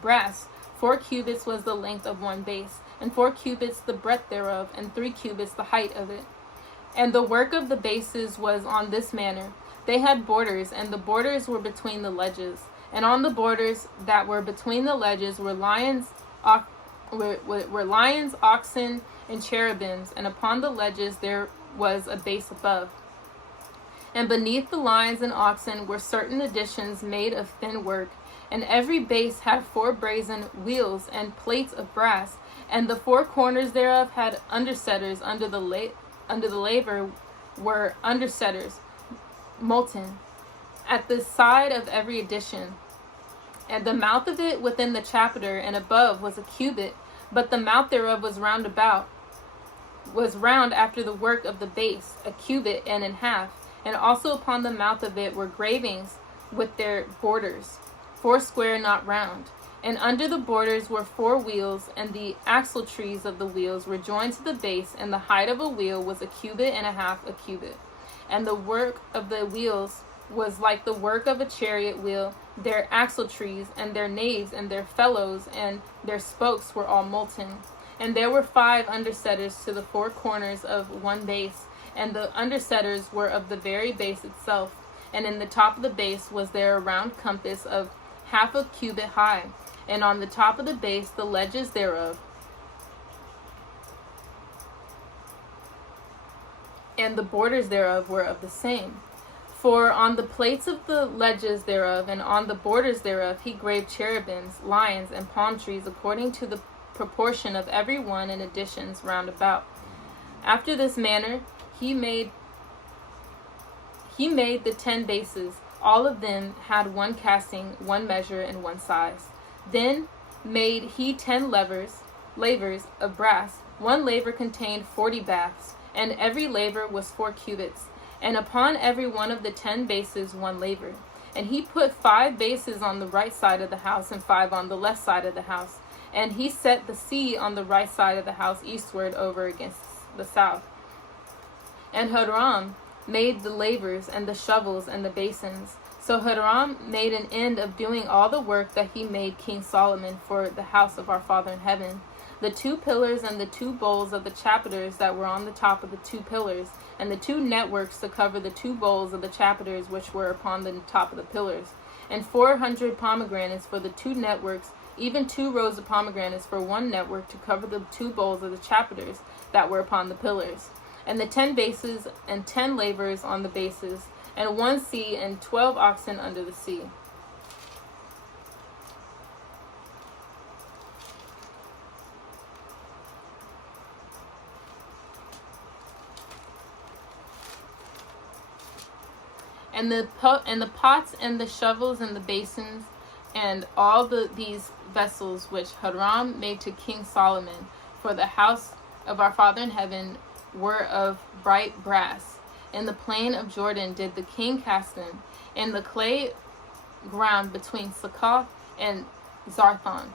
brass. 4 cubits was the length of one base, and 4 cubits the breadth thereof, and 3 cubits the height of it. And the work of the bases was on this manner. They had borders, and the borders were between the ledges. And on the borders that were between the ledges were lions, oxen, and cherubims, and upon the ledges there was a base above. And beneath the lions and oxen were certain additions made of thin work, and every base had 4 brazen wheels and plates of brass, and the 4 corners thereof had undersetters. Under the laver were undersetters molten at the side of every addition. And the mouth of it within the chapiter and above was a cubit, but the mouth thereof was round after the work of the base, a cubit and an half. And also upon the mouth of it were gravings with their borders, 4 square, not round. And under the borders were 4 wheels, and the axletrees of the wheels were joined to the base, and the height of a wheel was a cubit and a half a cubit. And the work of the wheels was like the work of a chariot wheel. Their axletrees and their naves and their felloes and their spokes were all molten. And there were 5 undersetters to the 4 corners of one base, and the undersetters were of the very base itself. And in the top of the base was there a round compass of half a cubit high, and on the top of the base the ledges thereof, and the borders thereof were of the same. For on the plates of the ledges thereof, and on the borders thereof, he graved cherubims, lions, and palm trees, according to the proportion of every one in additions round about. After this manner he He made the 10 bases. All of them had one casting, one measure, and one size. Then made he 10 lavers of brass. One laver contained 40 baths, and every laver was 4 cubits, and upon every one of the 10 bases 1 laver. And he put 5 bases on the right side of the house, and 5 on the left side of the house. And he set the sea on the right side of the house eastward over against the south. And Hiram made the lavers and the shovels and the basins. So Hiram made an end of doing all the work that he made King Solomon for the house of our Father in heaven. The 2 pillars and the 2 bowls of the chapiters that were on the top of the 2 pillars, and the 2 networks to cover the 2 bowls of the chapiters which were upon the top of the pillars, and 400 pomegranates for the 2 networks, even 2 rows of pomegranates for 1 network to cover the 2 bowls of the chapiters that were upon the pillars, and the 10 bases and 10 lavers on the bases, and 1 sea and 12 oxen under the sea. And the pots and the shovels and the basins and all these vessels which Hiram made to King Solomon for the house of our Father in heaven were of bright brass. In the plain of Jordan did the king cast them, in the clay ground between Succoth and Zarthon.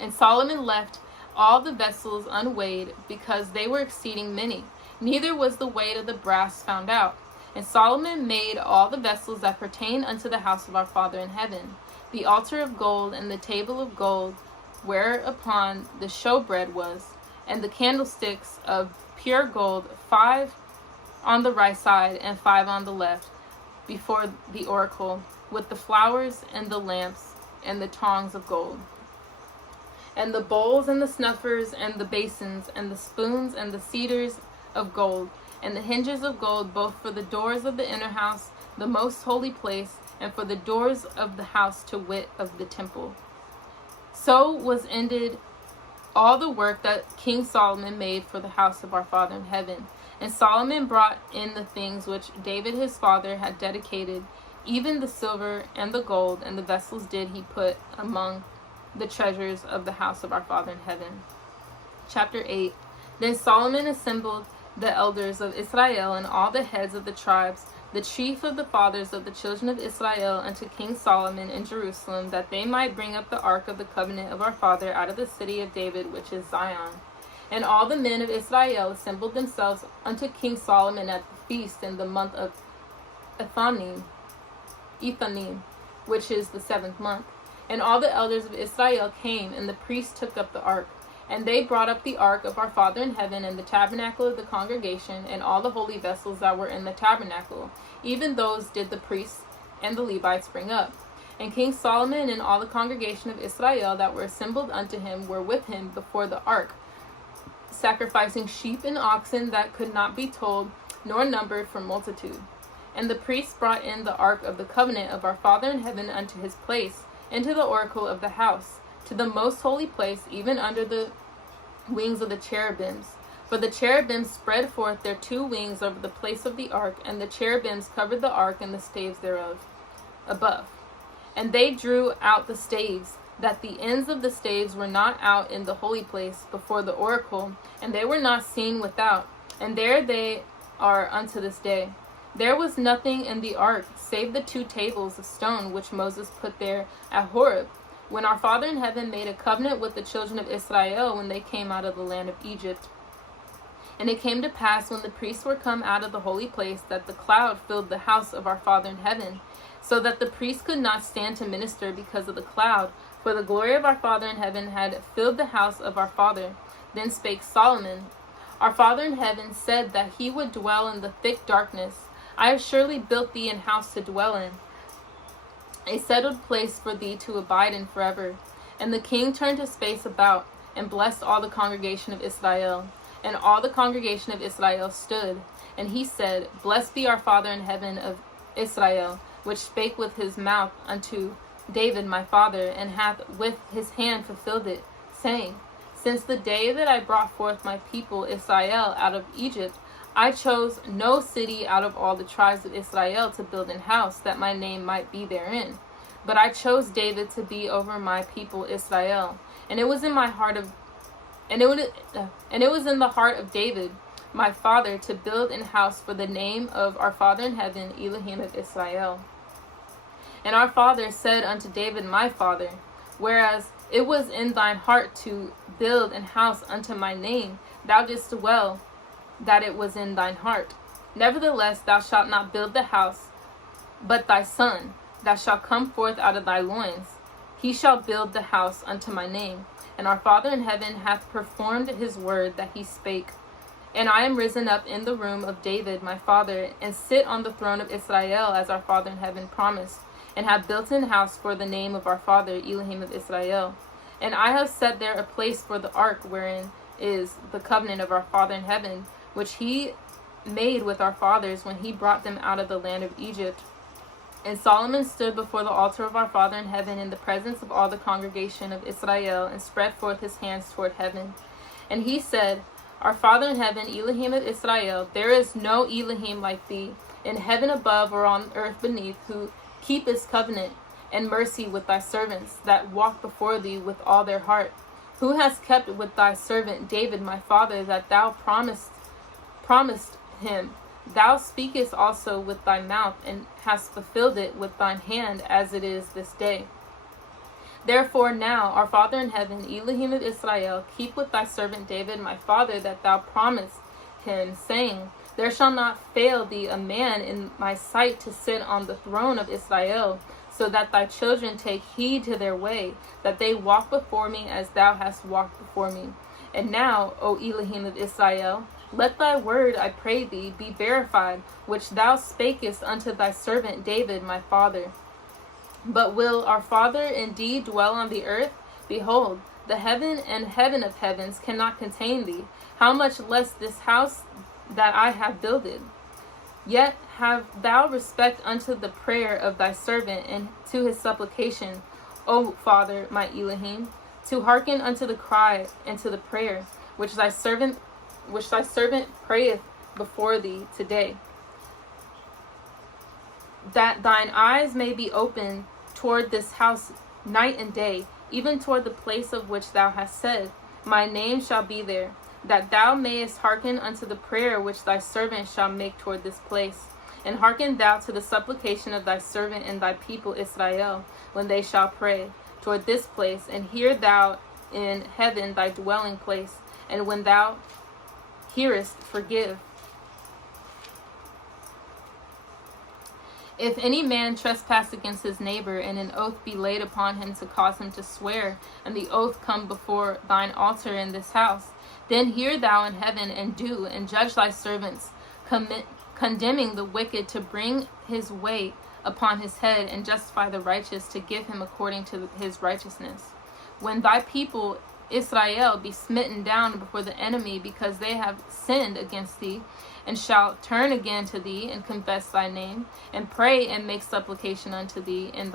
And Solomon left all the vessels unweighed, because they were exceeding many. Neither was the weight of the brass found out. And Solomon made all the vessels that pertain unto the house of our Father in heaven, the altar of gold, and the table of gold, whereupon the showbread was, and the candlesticks of pure gold, 5 on the right side and 5 on the left, before the oracle, with the flowers and the lamps and the tongs of gold. And the bowls and the snuffers and the basins and the spoons and the cedars of gold, and the hinges of gold, both for the doors of the inner house, the most holy place, and for the doors of the house, to wit, of the temple. So was ended all the work that King Solomon made for the house of our Father in heaven. And Solomon brought in the things which David his father had dedicated, even the silver and the gold, and the vessels did he put among the treasures of the house of our Father in heaven. Chapter 8. Then Solomon assembled the elders of Israel and all the heads of the tribes, the chief of the fathers of the children of Israel, unto King Solomon in Jerusalem, that they might bring up the ark of the covenant of our father out of the city of David, which is Zion. And all the men of Israel assembled themselves unto King Solomon at the feast in the month of Ethanim, which is the 7th month. And all the elders of Israel came, and the priests took up the ark. And they brought up the ark of our Father in heaven, and the tabernacle of the congregation, and all the holy vessels that were in the tabernacle. Even those did the priests and the Levites bring up. And King Solomon and all the congregation of Israel that were assembled unto him were with him before the ark, sacrificing sheep and oxen that could not be told nor numbered for multitude. And the priests brought in the ark of the covenant of our Father in heaven unto his place, into the oracle of the house, to the most holy place, even under the wings of the cherubims. For the cherubims spread forth their 2 wings over the place of the ark, and the cherubims covered the ark and the staves thereof above. And they drew out the staves, that the ends of the staves were not out in the holy place before the oracle, and they were not seen without. And there they are unto this day. There was nothing in the ark save the 2 tables of stone which Moses put there at Horeb, when our Father in heaven made a covenant with the children of Israel when they came out of the land of Egypt. And it came to pass, when the priests were come out of the holy place, that the cloud filled the house of our Father in heaven, so that the priests could not stand to minister because of the cloud, for the glory of our Father in heaven had filled the house of our Father. Then spake Solomon, our Father in heaven said that he would dwell in the thick darkness. I have surely built thee an house to dwell in, a settled place for thee to abide in forever. And the king turned his face about, and blessed all the congregation of Israel. And all the congregation of Israel stood. And he said, Blessed be our Father in heaven of Israel, which spake with his mouth unto David my father, and hath with his hand fulfilled it, saying, Since the day that I brought forth my people Israel out of Egypt, I chose no city out of all the tribes of Israel to build an house, that my name might be therein. But I chose David to be over my people Israel, and it was in my heart of, and it was in the heart of David, my father, to build an house for the name of our Father in heaven, Elohim of Israel. And our father said unto David, my father, whereas it was in thine heart to build an house unto my name, thou didst well that it was in thine heart. Nevertheless, thou shalt not build the house, but thy son, that shall come forth out of thy loins, he shall build the house unto my name. And our Father in heaven hath performed his word that he spake. And I am risen up in the room of David my father, and sit on the throne of Israel, as our Father in heaven promised, and have built an house for the name of our Father, Elohim of Israel. And I have set there a place for the ark, wherein is the covenant of our Father in heaven, which he made with our fathers when he brought them out of the land of Egypt. And Solomon stood before the altar of our Father in heaven in the presence of all the congregation of Israel, and spread forth his hands toward heaven. And he said, our Father in heaven, Elohim of Israel, there is no Elohim like thee, in heaven above or on earth beneath, who keepest covenant and mercy with thy servants that walk before thee with all their heart. Who has kept with thy servant David my father, that thou promised him. Thou speakest also with thy mouth, and hast fulfilled it with thine hand, as it is this day. Therefore now, our Father in heaven, Elohim of Israel, keep with thy servant David my father, that thou promised him, saying, there shall not fail thee a man in my sight to sit on the throne of Israel, so that thy children take heed to their way, that they walk before me as thou hast walked before me. And now, O Elohim of Israel, let thy word, I pray thee, be verified, which thou spakest unto thy servant David my father. But will our Father indeed dwell on the earth? Behold, the heaven and heaven of heavens cannot contain thee. How much less this house that I have builded? Yet have thou respect unto the prayer of thy servant, and to his supplication, O Father, my Elohim, to hearken unto the cry and to the prayer which thy servant prayeth before thee today, that thine eyes may be open toward this house night and day, even toward the place of which thou hast said, my name shall be there, that thou mayest hearken unto the prayer which thy servant shall make toward this place. And hearken thou to the supplication of thy servant and thy people Israel, when they shall pray toward this place, and hear thou in heaven thy dwelling place, and when thou hearest, forgive. If any man trespass against his neighbor, and an oath be laid upon him to cause him to swear, and the oath come before thine altar in this house, then hear thou in heaven, and do, and judge thy servants, condemning the wicked to bring his way upon his head, and justify the righteous to give him according to his righteousness. When thy people Israel be smitten down before the enemy, because they have sinned against thee, and shall turn again to thee, and confess thy name, and pray and make supplication unto thee in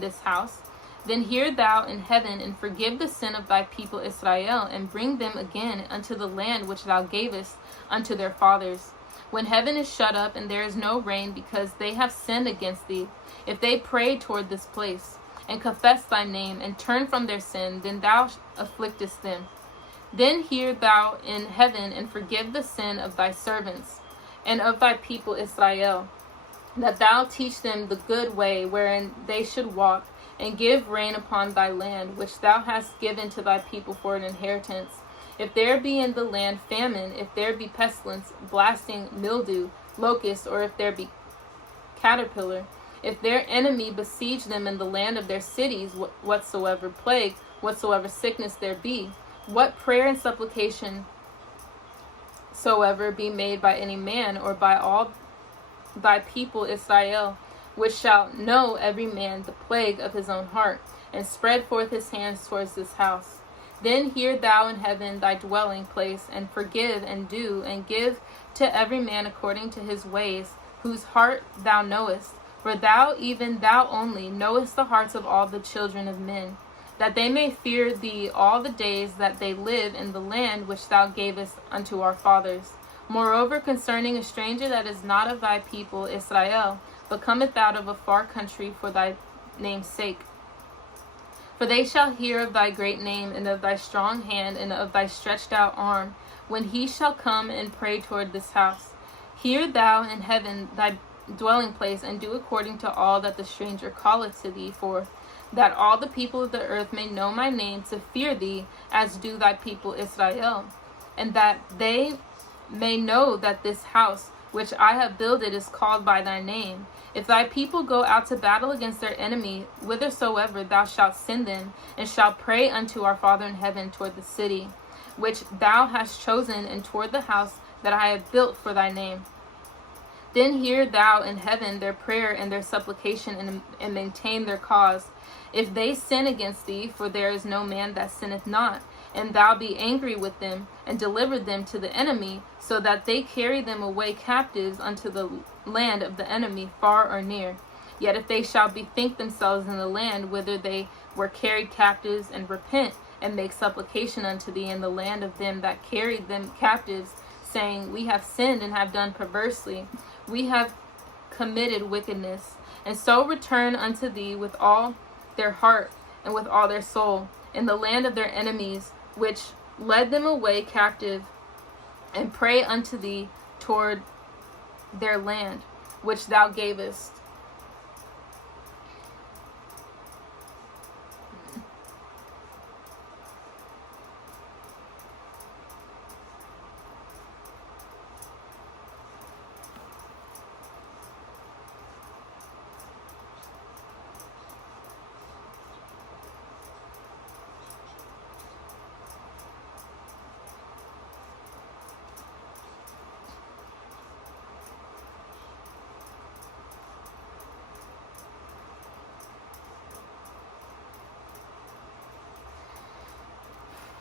this house, then hear thou in heaven, and forgive the sin of thy people Israel, and bring them again unto the land which thou gavest unto their fathers. When heaven is shut up, and there is no rain, because they have sinned against thee, if they pray toward this place, and confess thy name, and turn from their sin, then thou afflictest them. Then hear thou in heaven, and forgive the sin of thy servants, and of thy people Israel, that thou teach them the good way wherein they should walk, and give rain upon thy land, which thou hast given to thy people for an inheritance. If there be in the land famine, if there be pestilence, blasting, mildew, locust, or if there be caterpillar, if their enemy besiege them in the land of their cities, whatsoever plague, whatsoever sickness there be, what prayer and supplication soever be made by any man, or by all thy people Israel, which shall know every man the plague of his own heart, and spread forth his hands towards this house, then hear thou in heaven thy dwelling place, and forgive and do, and give to every man according to his ways, whose heart thou knowest. For thou, even thou only, knowest the hearts of all the children of men, that they may fear thee all the days that they live in the land which thou gavest unto our fathers. Moreover, concerning a stranger that is not of thy people Israel, but cometh out of a far country for thy name's sake. For they shall hear of thy great name, and of thy strong hand, and of thy stretched out arm, when he shall come and pray toward this house. Hear thou in heaven thy dwelling place, and do according to all that the stranger calleth to thee, for that all the people of the earth may know my name, to fear thee, as do thy people Israel, and that they may know that this house which I have builded is called by thy name. If thy people go out to battle against their enemy, whithersoever thou shalt send them, and shalt pray unto our Father in heaven toward the city which thou hast chosen, and toward the house that I have built for thy name, then hear thou in heaven their prayer and their supplication, and maintain their cause. If they sin against thee, for there is no man that sinneth not, and thou be angry with them, and deliver them to the enemy, so that they carry them away captives unto the land of the enemy, far or near. Yet if they shall bethink themselves in the land whither they were carried captives, and repent, and make supplication unto thee in the land of them that carried them captives, saying, We have sinned and have done perversely, we have committed wickedness, and so return unto thee with all their heart and with all their soul, in the land of their enemies, which led them away captive, and pray unto thee toward their land, which thou gavest.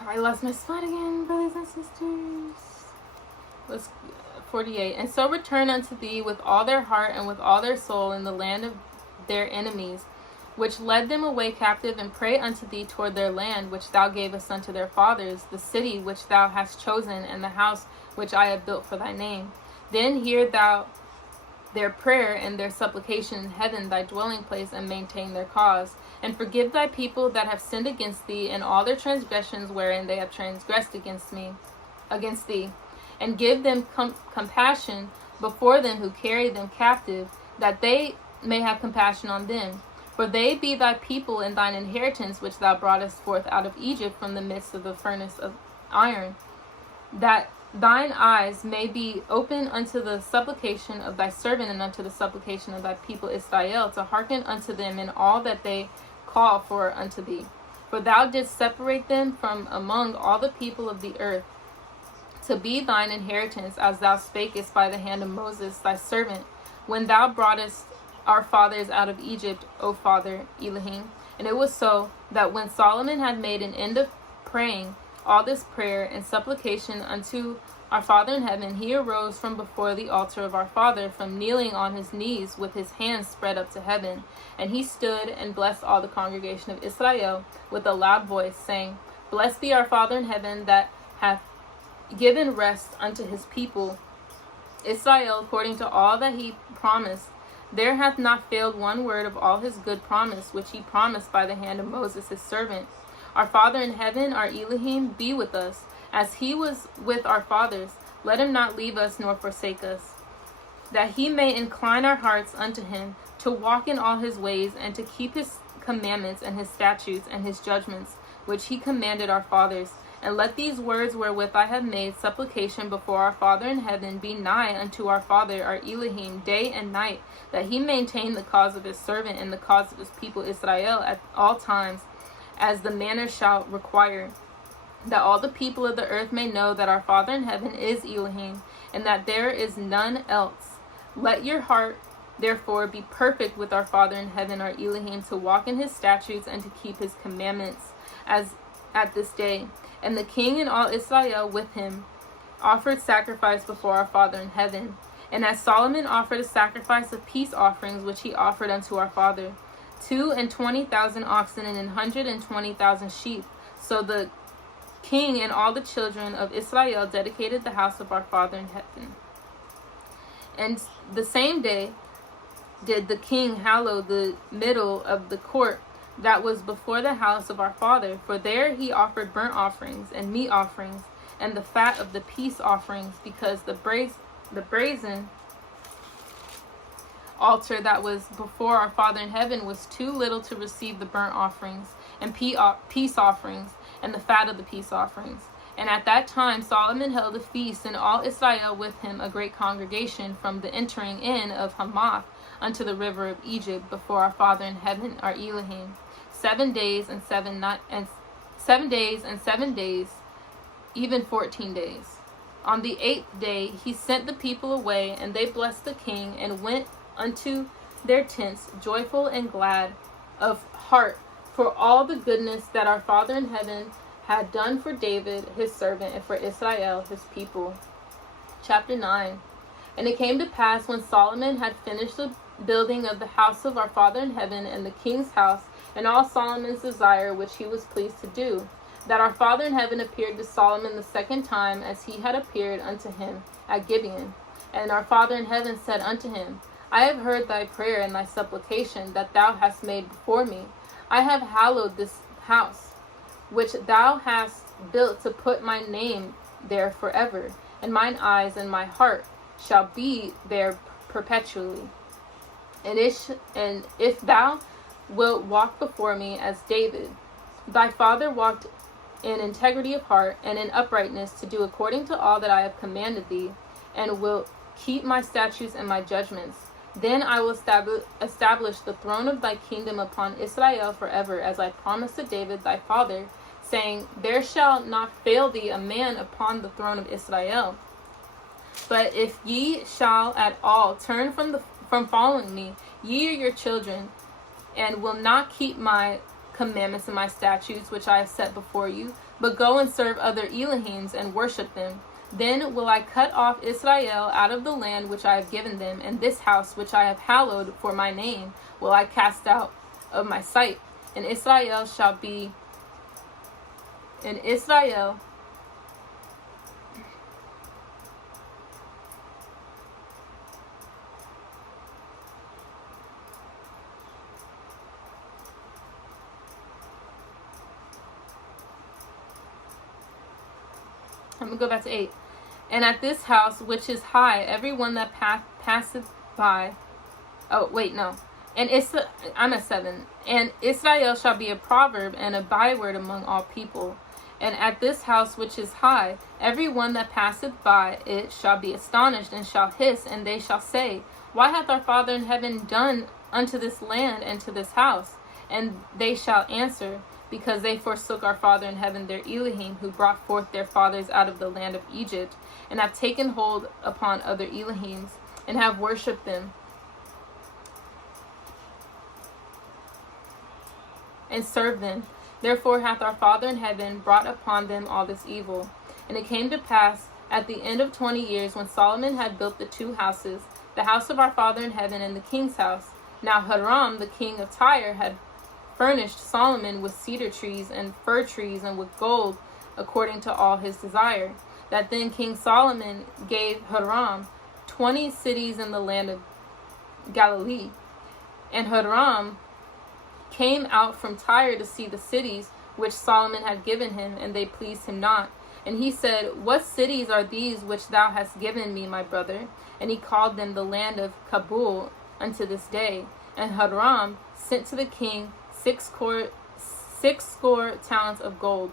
I lost my spot again, brothers and sisters. Let's 48. And so return unto thee with all their heart and with all their soul in the land of their enemies, which led them away captive, and pray unto thee toward their land, which thou gavest unto their fathers, the city which thou hast chosen, and the house which I have built for thy name. Then hear thou their prayer and their supplication in heaven, thy dwelling place, and maintain their cause. And forgive thy people that have sinned against thee, and all their transgressions wherein they have transgressed against thee. And give them compassion before them who carry them captive, that they may have compassion on them. For they be thy people and thine inheritance, which thou broughtest forth out of Egypt from the midst of the furnace of iron, that thine eyes may be open unto the supplication of thy servant, and unto the supplication of thy people Israel, to hearken unto them in all that they call for unto thee. For thou didst separate them from among all the people of the earth, to be thine inheritance, as thou spakest by the hand of Moses thy servant, when thou broughtest our fathers out of Egypt, O Father Elohim. And it was so, that when Solomon had made an end of praying all this prayer and supplication unto our Father in heaven, he arose from before the altar of our Father, from kneeling on his knees with his hands spread up to heaven. And he stood and blessed all the congregation of Israel with a loud voice, saying, Blessed be our Father in heaven, that hath given rest unto his people Israel, according to all that he promised. There hath not failed one word of all his good promise, which he promised by the hand of Moses his servant. Our Father in heaven, our Elohim, be with us, as he was with our fathers. Let him not leave us nor forsake us, that he may incline our hearts unto him, to walk in all his ways, and to keep his commandments and his statutes and his judgments, which he commanded our fathers. And let these words wherewith I have made supplication before our Father in heaven be nigh unto our Father, our Elohim, day and night, that he maintain the cause of his servant and the cause of his people Israel at all times, as the manner shall require, that all the people of the earth may know that our Father in heaven is Elohim, and that there is none else. Let your heart therefore be perfect with our Father in heaven, our Elohim, to walk in his statutes and to keep his commandments, as at this day. And the king and all Israel with him offered sacrifice before our Father in heaven. And as Solomon offered a sacrifice of peace offerings, which he offered unto our Father, 22,000 oxen and 120,000 sheep, so the king and all the children of Israel dedicated the house of our Father in heaven. And the same day did the king hallow the middle of the court that was before the house of our father, for there he offered burnt offerings and meat offerings and the fat of the peace offerings, because the brazen altar that was before our Father in heaven was too little to receive the burnt offerings and peace offerings and the fat of the peace offerings. And at that time Solomon held a feast, and all Israel with him, a great congregation, from the entering in of Hamath unto the river of Egypt, before our Father in heaven, our Elohim, 7 days and 7 nights, and 7 days and 7 days, even 14 days. On the 8th day he sent the people away, and they blessed the king, and went unto their tents, joyful and glad of heart, for all the goodness that our Father in heaven had done for David his servant, and for Israel his people. Chapter 9. And it came to pass, when Solomon had finished the building of the house of our Father in heaven, and the king's house, and all Solomon's desire which he was pleased to do, that our Father in heaven appeared to Solomon the second time, as he had appeared unto him at Gibeon. And our Father in heaven said unto him, I have heard thy prayer and thy supplication that thou hast made before me. I have hallowed this house, which thou hast built, to put my name there forever, and mine eyes and my heart shall be there perpetually. And if thou wilt walk before me as David, thy father, walked in integrity of heart and in uprightness, to do according to all that I have commanded thee, and wilt keep my statutes and my judgments, then I will establish the throne of thy kingdom upon Israel forever, as I promised to David thy father, saying, there shall not fail thee a man upon the throne of Israel. But if ye shall at all turn from following me, ye or your children, and will not keep my commandments and my statutes which I have set before you, but go and serve other Elohims and worship them, then will I cut off Israel out of the land which I have given them, and this house which I have hallowed for my name will I cast out of my sight. And Israel shall be in Israel I'm going to go back to 8. And at this house which is high, every one that passeth by. Oh, wait, no. And I'm at 7. And Israel shall be a proverb and a byword among all people. And at this house which is high, every one that passeth by it shall be astonished, and shall hiss, and they shall say, why hath our Father in heaven done unto this land and to this house? And they shall answer, because they forsook our Father in heaven, their Elohim, who brought forth their fathers out of the land of Egypt, and have taken hold upon other Elohims, and have worshipped them, and served them. Therefore hath our Father in heaven brought upon them all this evil. And it came to pass at the end of 20 years, when Solomon had built the 2 houses, the house of our Father in heaven and the king's house. Now Hiram the king of Tyre had furnished Solomon with cedar trees and fir trees, and with gold, according to all his desire. That then King Solomon gave Hiram 20 cities in the land of Galilee. And Hiram came out from Tyre to see the cities which Solomon had given him, and they pleased him not. And he said, what cities are these which thou hast given me, my brother? And he called them the land of Kabul unto this day. And Hiram sent to the king 60 talents of gold.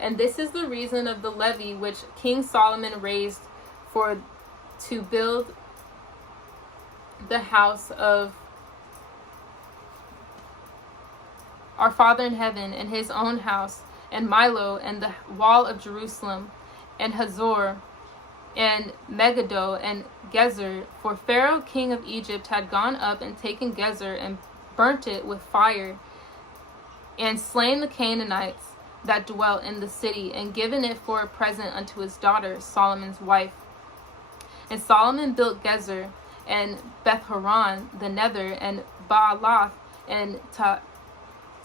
And this is the reason of the levy which King Solomon raised to build the house of our Father in heaven, and his own house, and Milo, and the wall of Jerusalem, and Hazor, and Megiddo, and Gezer. For Pharaoh king of Egypt had gone up and taken Gezer, and burnt it with fire, and slain the Canaanites that dwelt in the city, and given it for a present unto his daughter, Solomon's wife. And Solomon built Gezer, and Beth-horon the nether, and Baalath, and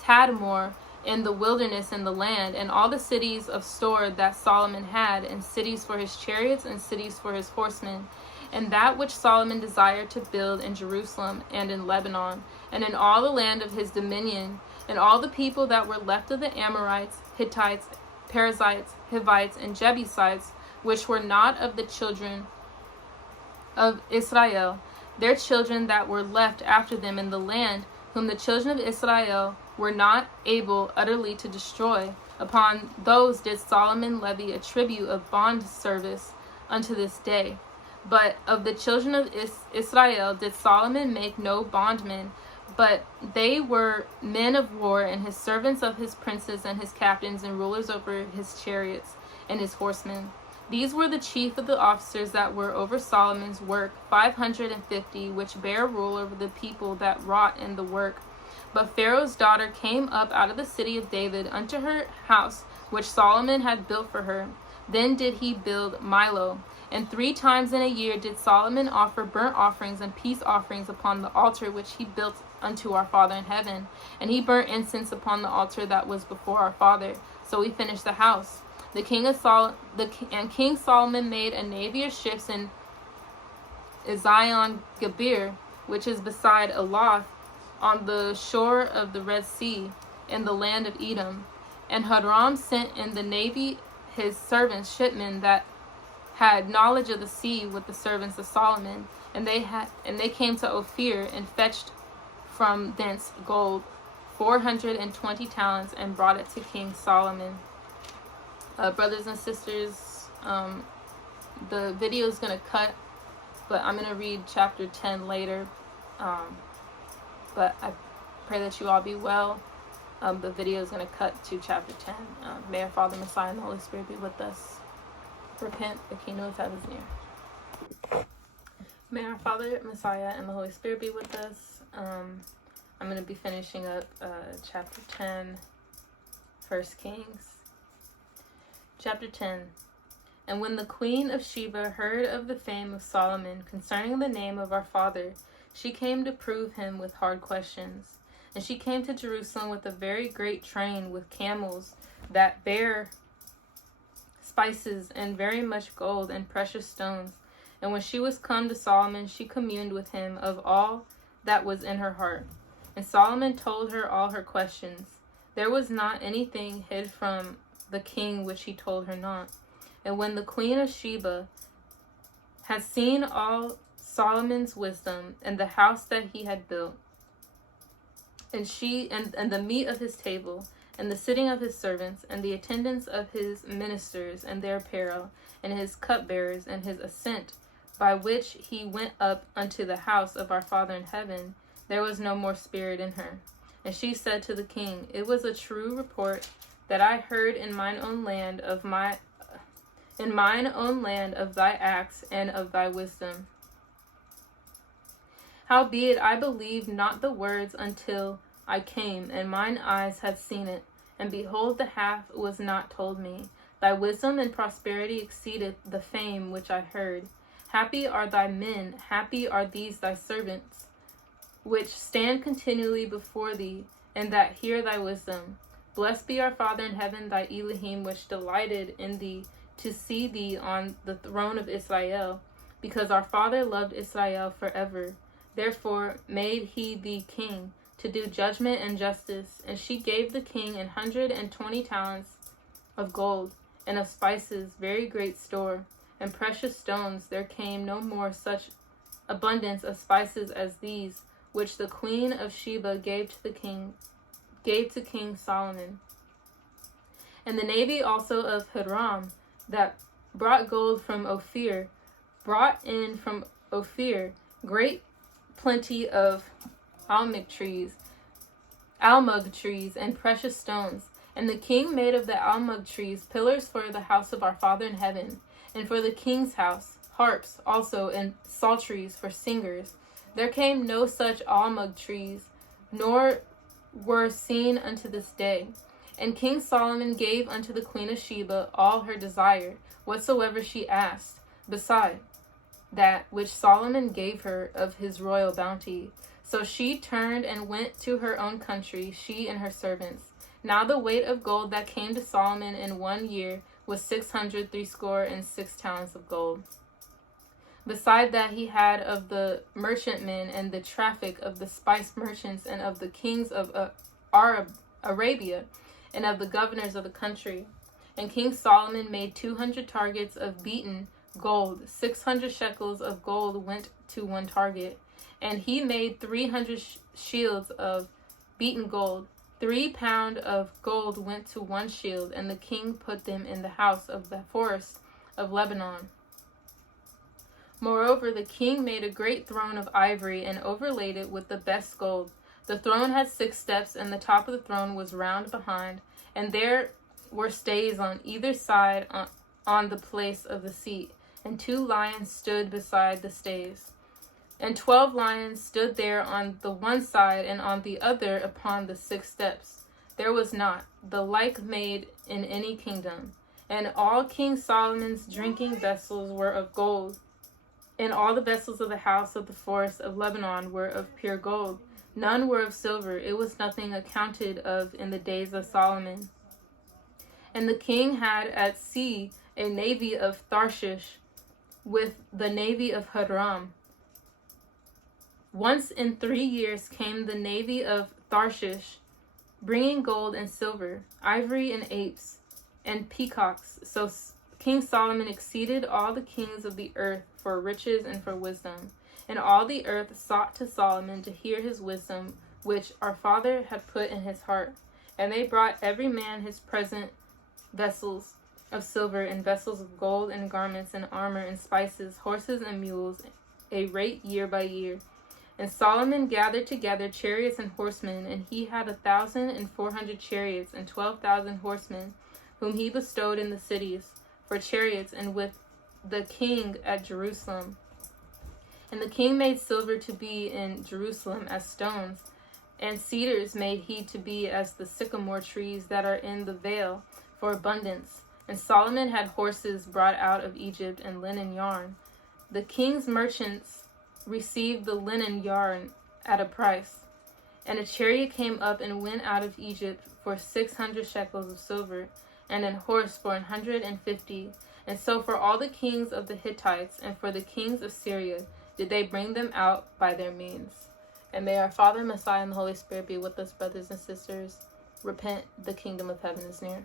Tadmor, in the wilderness in the land, and all the cities of store that Solomon had, and cities for his chariots, and cities for his horsemen, and that which Solomon desired to build in Jerusalem and in Lebanon, and in all the land of his dominion, and all the people that were left of the Amorites, Hittites, Perizzites, Hivites, and Jebusites, which were not of the children of Israel, their children that were left after them in the land, whom the children of Israel were not able utterly to destroy. Upon those did Solomon levy a tribute of bond service unto this day. But of the children of Israel did Solomon make no bondmen, but they were men of war, and his servants of his princes, and his captains, and rulers over his chariots, and his horsemen. These were the chief of the officers that were over Solomon's work, 550, which bare rule over the people that wrought in the work. But Pharaoh's daughter came up out of the city of David unto her house, which Solomon had built for her. Then did he build Milo. And 3 times in a year did Solomon offer burnt offerings and peace offerings upon the altar which he built unto our Father in heaven. And he burnt incense upon the altar that was before our father. So he finished the house. King Solomon made a navy of ships in Ezion Geber, which is beside Elath, on the shore of the Red Sea, in the land of Edom. And Hiram sent in the navy his servants, shipmen that had knowledge of the sea, with the servants of Solomon. And they came to Ophir, and fetched from thence gold 420 talents, and brought it to King Solomon. Brothers and sisters, the video is going to cut, but I'm going to read chapter 10 later. But I pray that you all be well. The video is going to cut to chapter 10. May our Father, Messiah, and the Holy Spirit be with us. Repent, the kingdom of heaven is near. May our Father, Messiah, and the Holy Spirit be with us. I'm going to be finishing up chapter 10, 1 Kings. Chapter 10. And when the queen of Sheba heard of the fame of Solomon concerning the name of our father, she came to prove him with hard questions. And she came to Jerusalem with a very great train, with camels that bear spices, and very much gold and precious stones. And when she was come to Solomon, she communed with him of all that was in her heart. And Solomon told her all her questions. There was not anything hid from the king which he told her not. And when the queen of Sheba had seen all Solomon's wisdom, and the house that he had built, and she and the meat of his table, and the sitting of his servants, and the attendance of his ministers, and their apparel, and his cupbearers, and his ascent, by which he went up unto the house of our Father in heaven, there was no more spirit in her. And she said to the king, It was a true report that I heard in mine own land of thy acts and of thy wisdom. Howbeit I believed not the words until I came, and mine eyes had seen it. And behold, the half was not told me. Thy wisdom and prosperity exceedeth the fame which I heard. Happy are thy men, happy are these thy servants, which stand continually before thee, and that hear thy wisdom. Blessed be our Father in heaven, thy Elohim, which delighted in thee, to see thee on the throne of Israel, because our father loved Israel forever. Therefore made he thee king, to do judgment and justice. And she gave the king 120 talents of gold, and of spices very great store, and precious stones. There came no more such abundance of spices as these, which the queen of Sheba gave to King Solomon. And the navy also of Hiram, that brought gold from Ophir, brought in from Ophir great plenty of almug trees, and precious stones. And the king made of the almug trees pillars for the house of our Father in heaven, and for the king's house, harps also, and psalteries for singers. There came no such almug trees, nor were seen unto this day. And King Solomon gave unto the queen of Sheba all her desire, whatsoever she asked, beside that which Solomon gave her of his royal bounty. So she turned and went to her own country, she and her servants. Now the weight of gold that came to Solomon in 1 year was 666 talents of gold. Beside that he had of the merchantmen and the traffic of the spice merchants and of the kings of Arabia and of the governors of the country. And King Solomon made 200 targets of beaten gold. 600 shekels of gold went to one target. And he made 300 shields of beaten gold. 3 pounds of gold went to one shield, and the king put them in the house of the forest of Lebanon. Moreover, the king made a great throne of ivory and overlaid it with the best gold. The throne had 6 steps, and the top of the throne was round behind, and there were stays on either side on the place of the seat, and 2 lions stood beside the stays. And 12 lions stood there on the one side and on the other upon the 6 steps. There was not the like made in any kingdom. And all King Solomon's drinking vessels were of gold. And all the vessels of the house of the forest of Lebanon were of pure gold. None were of silver. It was nothing accounted of in the days of Solomon. And the king had at sea a navy of Tarshish with the navy of Haram. Once in 3 years came the navy of Tarshish, bringing gold and silver, ivory and apes, and peacocks. So King Solomon exceeded all the kings of the earth for riches and for wisdom. And all the earth sought to Solomon to hear his wisdom, which our father had put in his heart. And they brought every man his present vessels of silver and vessels of gold and garments and armor and spices, horses and mules, a rate year by year. And Solomon gathered together chariots and horsemen, and he had 1,400 chariots and 12,000 horsemen, whom he bestowed in the cities for chariots, and with the king at Jerusalem. And the king made silver to be in Jerusalem as stones, and cedars made he to be as the sycamore trees that are in the vale for abundance. And Solomon had horses brought out of Egypt and linen yarn. The king's merchants received the linen yarn at a price. And a chariot came up and went out of Egypt for 600 shekels of silver, and an horse for 150. And so for all the kings of the Hittites and for the kings of Syria did they bring them out by their means. And may our Father, Messiah, and the Holy Spirit be with us, brothers and sisters. Repent, the kingdom of heaven is near.